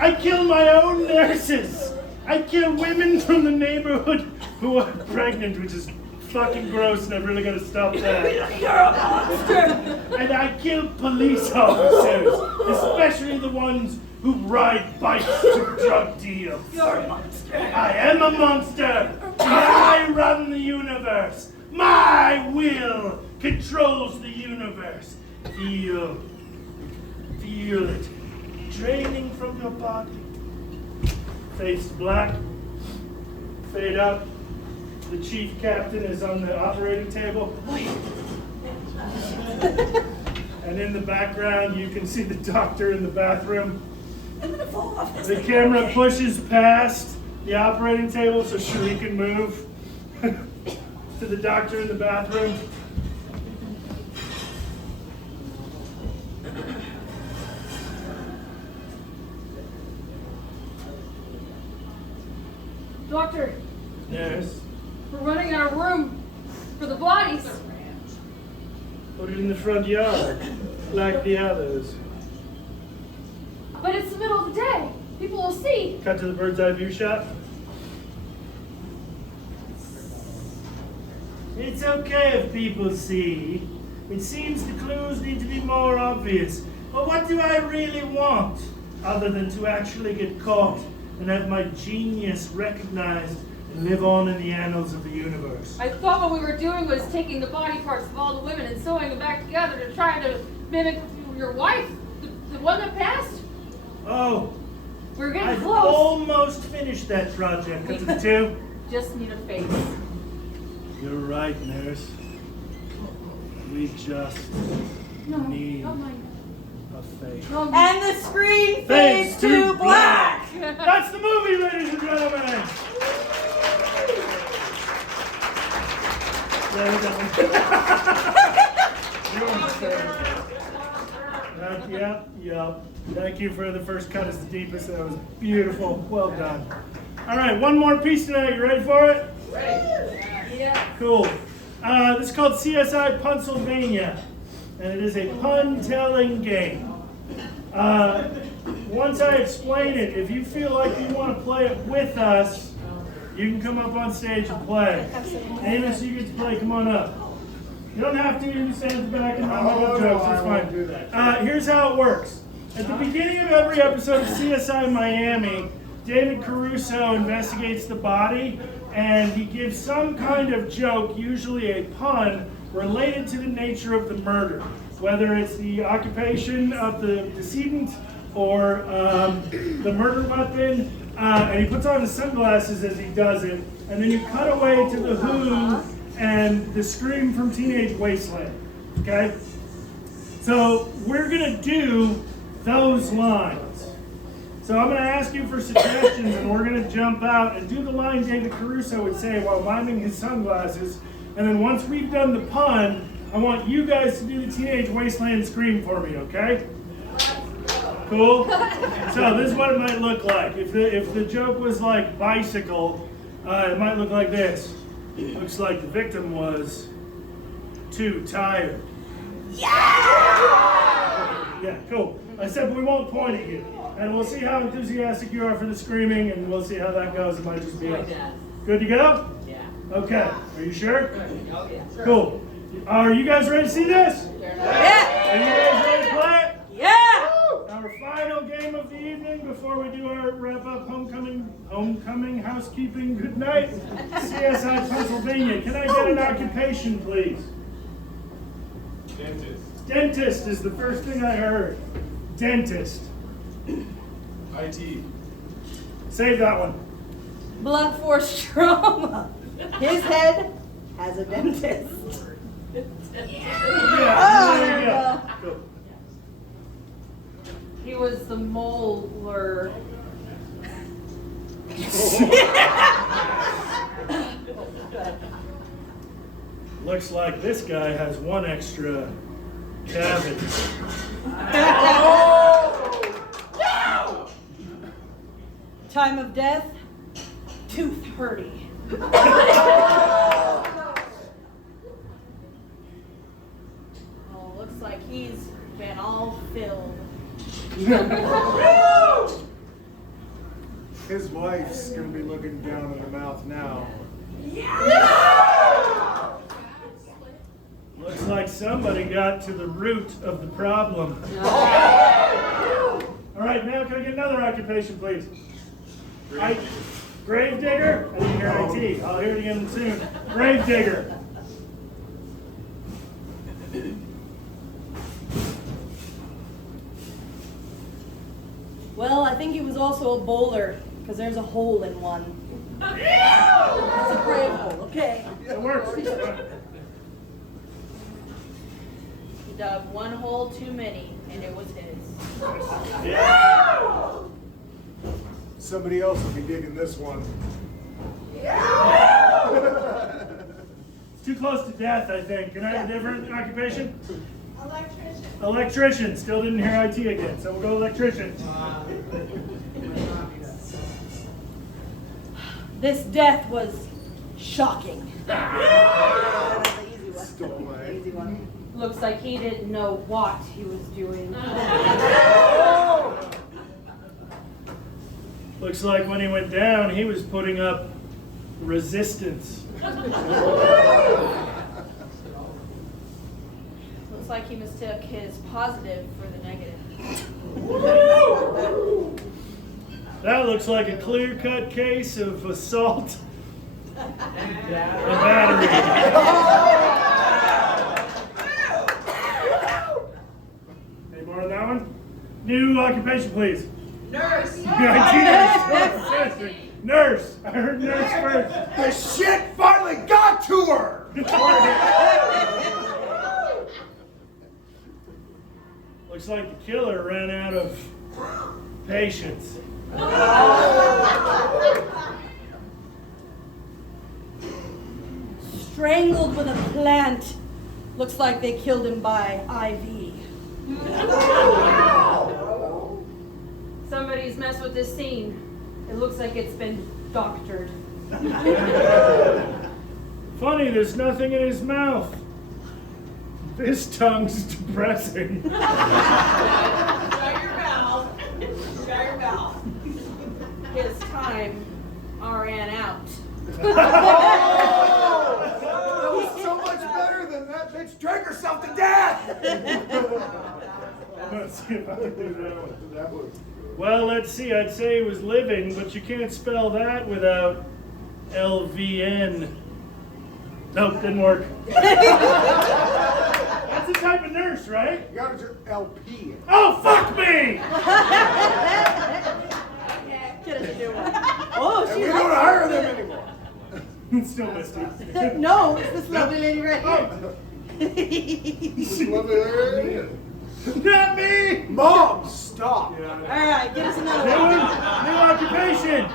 I kill my own nurses. I kill women from the neighborhood who are pregnant, which is fucking gross, and I've really got to stop that. You're a monster. And I kill police officers, especially the ones who ride bikes to drug deals. You're a monster. I am a monster. I run the universe. My will controls the universe. Feel it draining from your body. Face black, fade up. The chief captain is on the operating table. And in the background, you can see the doctor in the bathroom. I'm gonna fall off this The thing. camera pushes past the operating table so Cherie can move to the doctor in the bathroom. Doctor, Yes. we're running out of room for the bodies. Put it in the front yard, like the others. But it's the middle of the day. People will see. Cut to the bird's eye view shot. It's okay if people see. It seems the clues need to be more obvious. But what do I really want, other than to actually get caught and have my genius recognized and live on in the annals of the universe? I thought what we were doing was taking the body parts of all the women and sewing them back together to try to mimic your wife, the one that passed. Oh, We're getting I've close. almost finished that project. Cut to the two. Just need a face. You're right, nurse. We just need not mine. a face. No, And the screen Fades fades to to black. That's the movie, ladies and gentlemen. Yep. Thank you for the first cut is the deepest. That was beautiful. Well done. All right, one more piece tonight. You ready for it? Yeah. Cool. This is called CSI Pennsylvania, and it is a pun-telling game. Once I explain it, if you feel like you want to play it with us, you can come up on stage and play. Amos, you get to play. Come on up. You don't have to. You can stand at the back and not make up jokes. It's fine. Here's how it works. At the beginning of every episode of CSI Miami, David Caruso investigates the body, and he gives some kind of joke, usually a pun, related to the nature of the murder. Whether it's the occupation of the decedent or the murder weapon, and he puts on his sunglasses as he does it, and then you cut away to the Who and the scream from Teenage Wasteland. Okay? So we're gonna do those lines. So I'm gonna ask you for suggestions, and we're gonna jump out and do the line David Caruso would say while miming his sunglasses. And then once we've done the pun, I want you guys to do the Teenage Wasteland scream for me, okay? Cool? So this is what it might look like. If the joke was like bicycle, it might look like this. Looks like the victim was too tired. Yeah, cool. I said we won't point at you. And we'll see how enthusiastic you are for the screaming, and we'll see how that goes. It might just be us. Good to go? Yeah. Okay. Are you sure? Oh, yeah. Cool. Are you guys ready to see this? Yeah. Are you guys ready to play it? Yeah. Our final game of the evening before we do our wrap-up homecoming housekeeping good night. CSI Pennsylvania. Can I get an occupation, please? Dentist. Dentist is the first thing I heard. Dentist. IT. Save that one. Blunt force trauma. His head has a dentist. Yeah, there you go. Cool. He was the molar. Looks like this guy has one extra cavity. Time of death, tooth hurty. Oh, looks like he's been all filled. His wife's gonna be looking down in the mouth now. Looks like somebody got to the root of the problem. All right, now can I get another occupation, please? Grave digger? I didn't hear IT. I'll hear it again soon. Grave digger. Well, I think he was also a bowler, because there's a hole in one. It's a grave hole, okay. It works. He dug one hole too many, and it was his. Somebody else will be digging this one. It's too close to death, I think. Can I have a different occupation? Electrician. Electrician. Still didn't hear IT again, so we'll go electrician. This death was shocking. Looks like he didn't know what he was doing. Looks like when he went down, he was putting up resistance. Looks like he mistook his positive for the negative. That looks like a clear-cut case of assault and battery. Any more on that one? New occupation, please. Nurse. Nurse. I heard nurse first. The shit finally got to her! Looks like the killer ran out of patience. Strangled with a plant. Looks like they killed him by IV. Somebody's messed with this scene. It looks like it's been doctored. Funny, there's nothing in his mouth. This tongue's depressing. Shut your mouth. Shut your mouth. His time ran out. That was so much better than that bitch drank herself to death! Let's see if I can do that one. That was... Well, let's see. I'd say he was living, but you can't spell that without LVN. Nope, didn't work. That's a type of nurse, right? You gotta do LP. Oh, fuck me! Get us a new one. Oh, And we she don't hire them anymore. Still missed it. No, it's this lovely lady right here. Not me! Mom, stop. All right, get us another New, one. new occupation!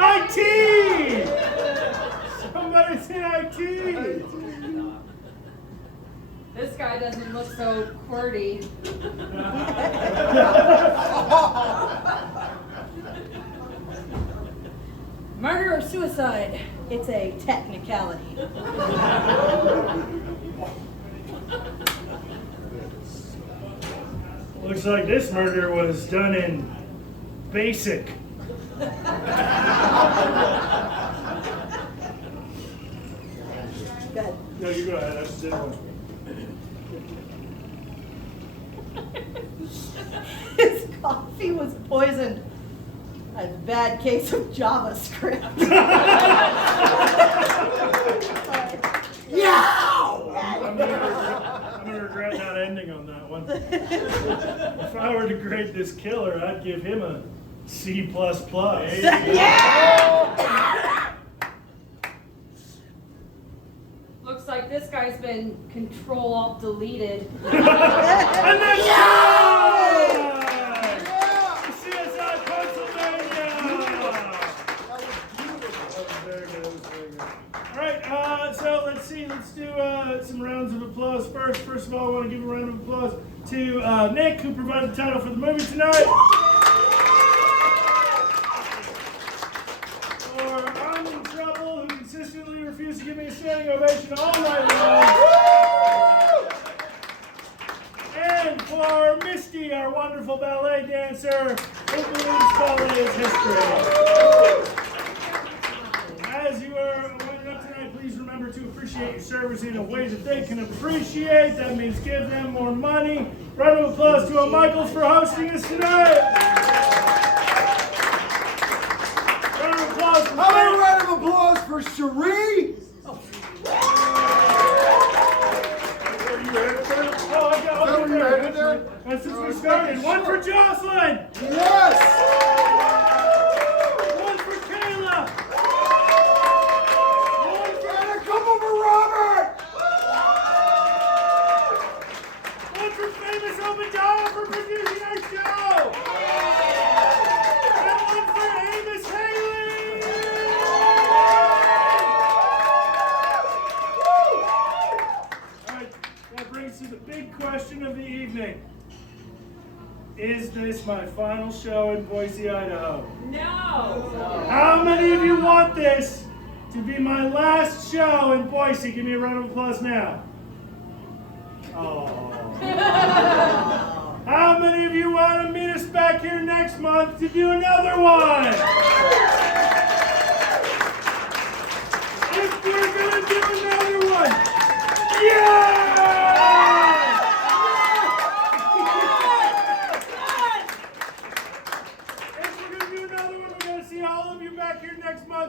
IT! Somebody's in IT! This guy doesn't look so QWERTY. Murder or suicide? It's a technicality. Looks like this murder was done in basic. Good. No, you go ahead. That's the one. His coffee was poisoned. A bad case of JavaScript. I'm gonna regret not ending on that one. If I were to grade this killer, I'd give him a C++. Looks like this guy's been Control-Alt-Deleted. And that's right! CSI Pennsylvania! That was very good. All right, so let's see. Let's do some rounds of applause first. First of all, I want to give a round of applause to Nick, who provided the title for the movie tonight. For I'm in Trouble, who consistently refused to give me a standing ovation all night long. And for Misty, our wonderful ballet dancer, who believes ballet is history. As you are winding up tonight, please remember to appreciate your service in a way that they can appreciate. That means give them more money. Round of applause to Michaels for hosting us tonight. Round of applause for How about a round of applause for Cherie? Oh, you headed there? And since we started, one for Jocelyn! Yes! One for Kayla! One for... And a couple for Robert! One for famous Obadiah for producing our show! And one for Amos Haley! Alright, that brings to the big question of the evening. Is this my final show in Boise, Idaho? No. How many of you want this to be my last show in Boise? Give me a round of applause now. Oh. How many of you want to meet us back here next month to do another one? If we're going to do another one, yeah!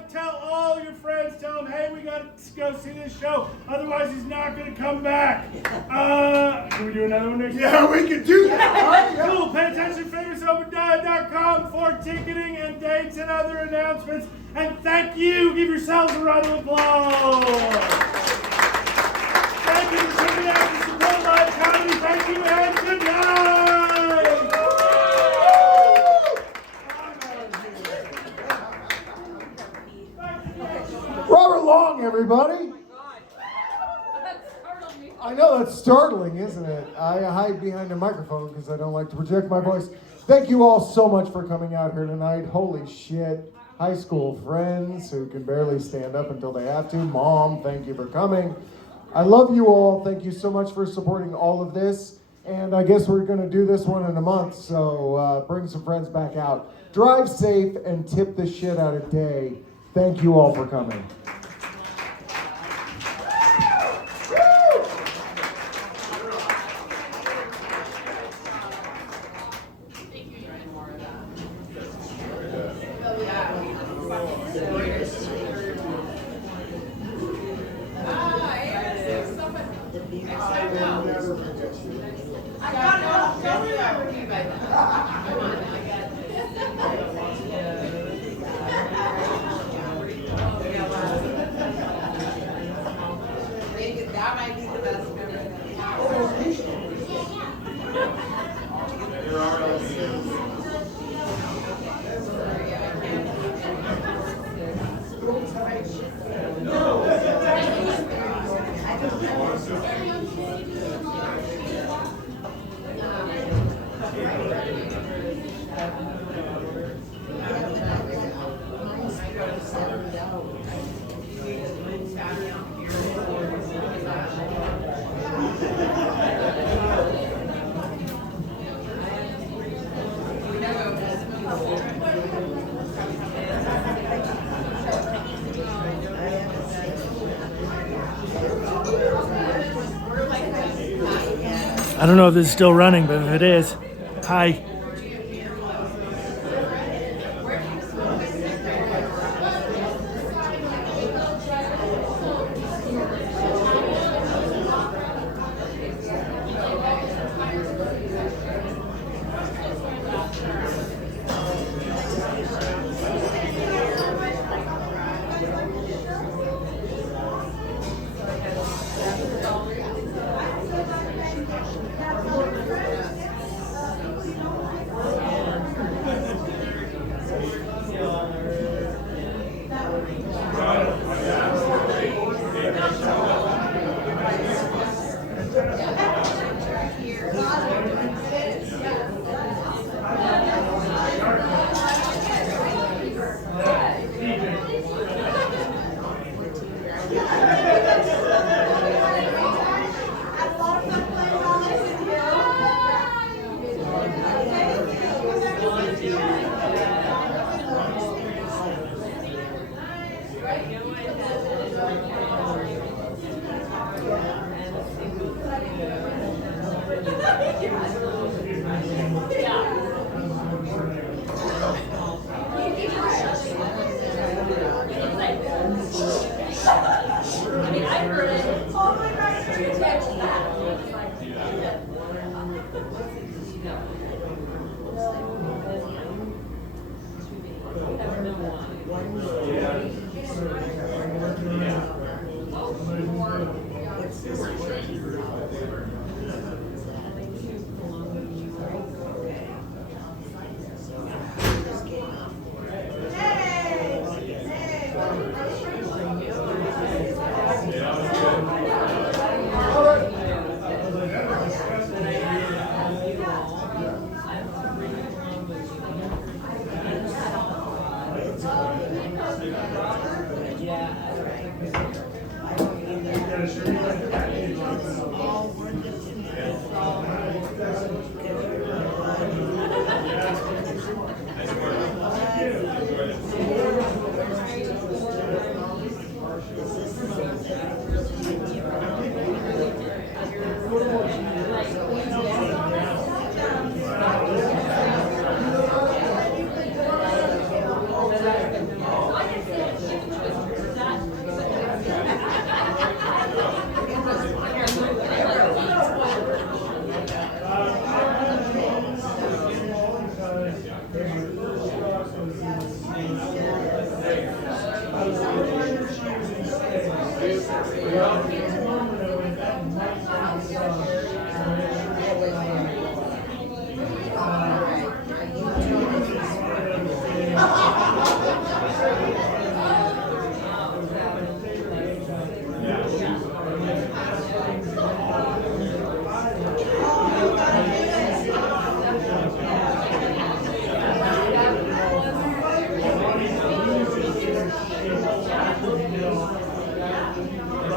Tell all your friends, tell them, hey, we got to go see this show. Otherwise, he's not going to come back. Can we do another one next time? Yeah, we can do that. Cool. Pay attention to famousobadiah.com for ticketing and dates and other announcements. And thank you. Give yourselves a round of applause. Thank you for coming out to support live comedy. Thank you and good night. Robert Long, everybody. I know that's startling, isn't it? I hide behind a microphone because I don't like to project my voice. Thank you all so much for coming out here tonight. Holy shit. High school friends who can barely stand up until they have to. Mom, thank you for coming. I love you all. Thank you so much for supporting all of this. And I guess we're going to do this one in a month, so bring some friends back out. Drive safe and tip the shit out of Day. Thank you all for coming. I don't know if this is still running, but if it is, hi.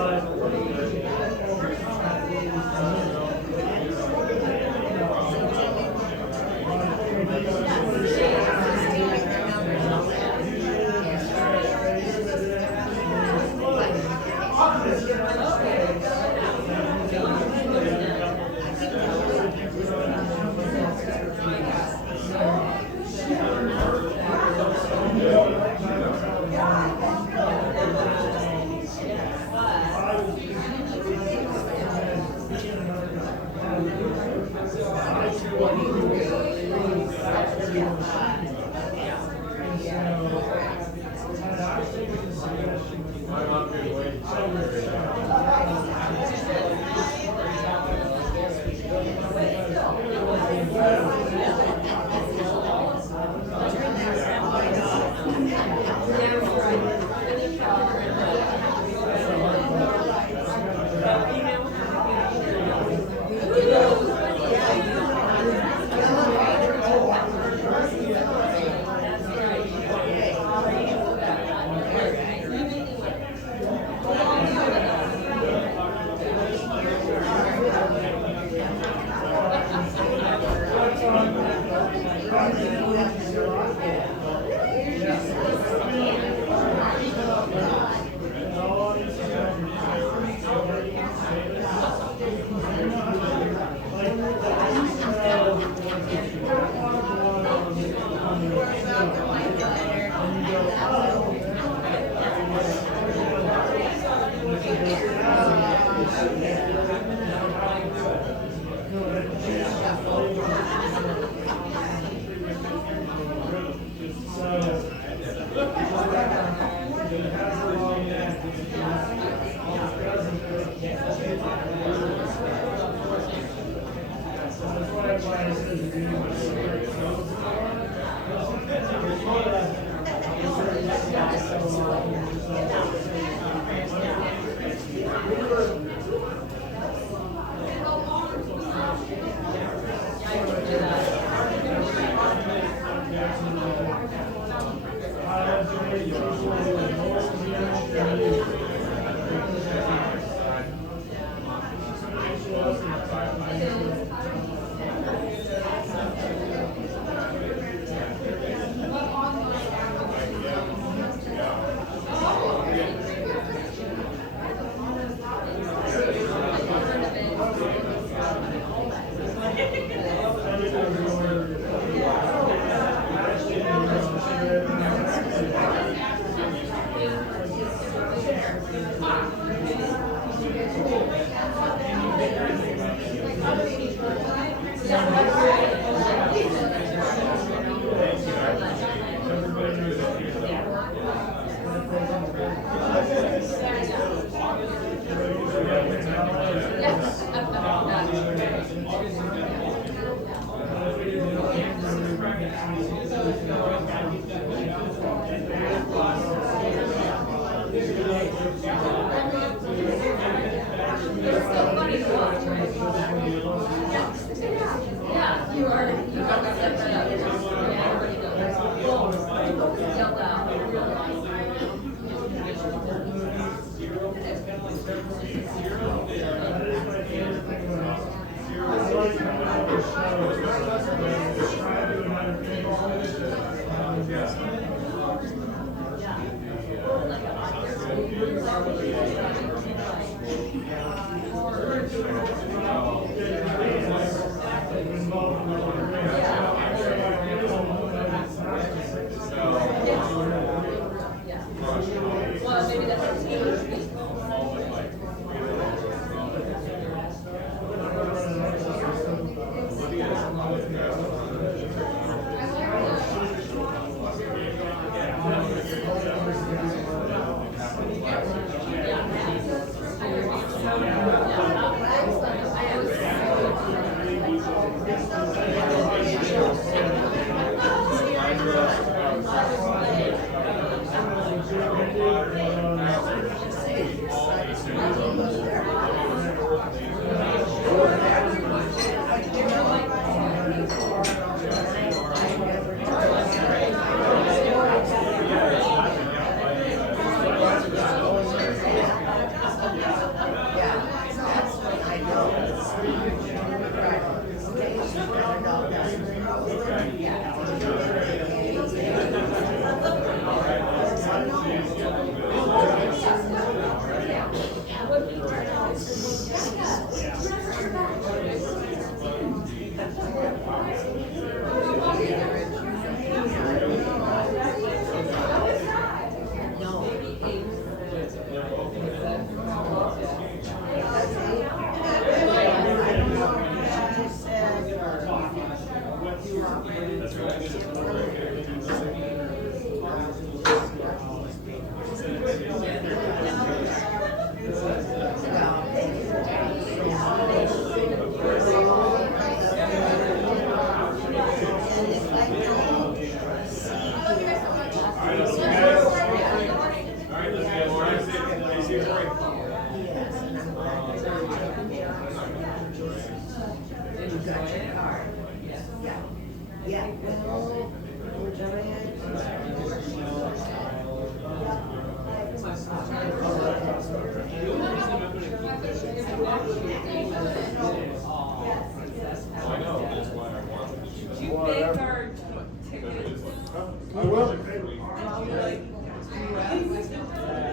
But Yeah, you are. You got that set up. Yeah, pretty good. Yelled out. Well, maybe that's I will.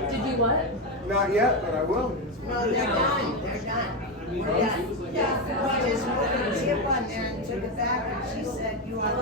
Did you what? Not yet, but I will. No, they're done, they're done. We're done. Yeah, we just put a tip on there and took it back, and she said, you want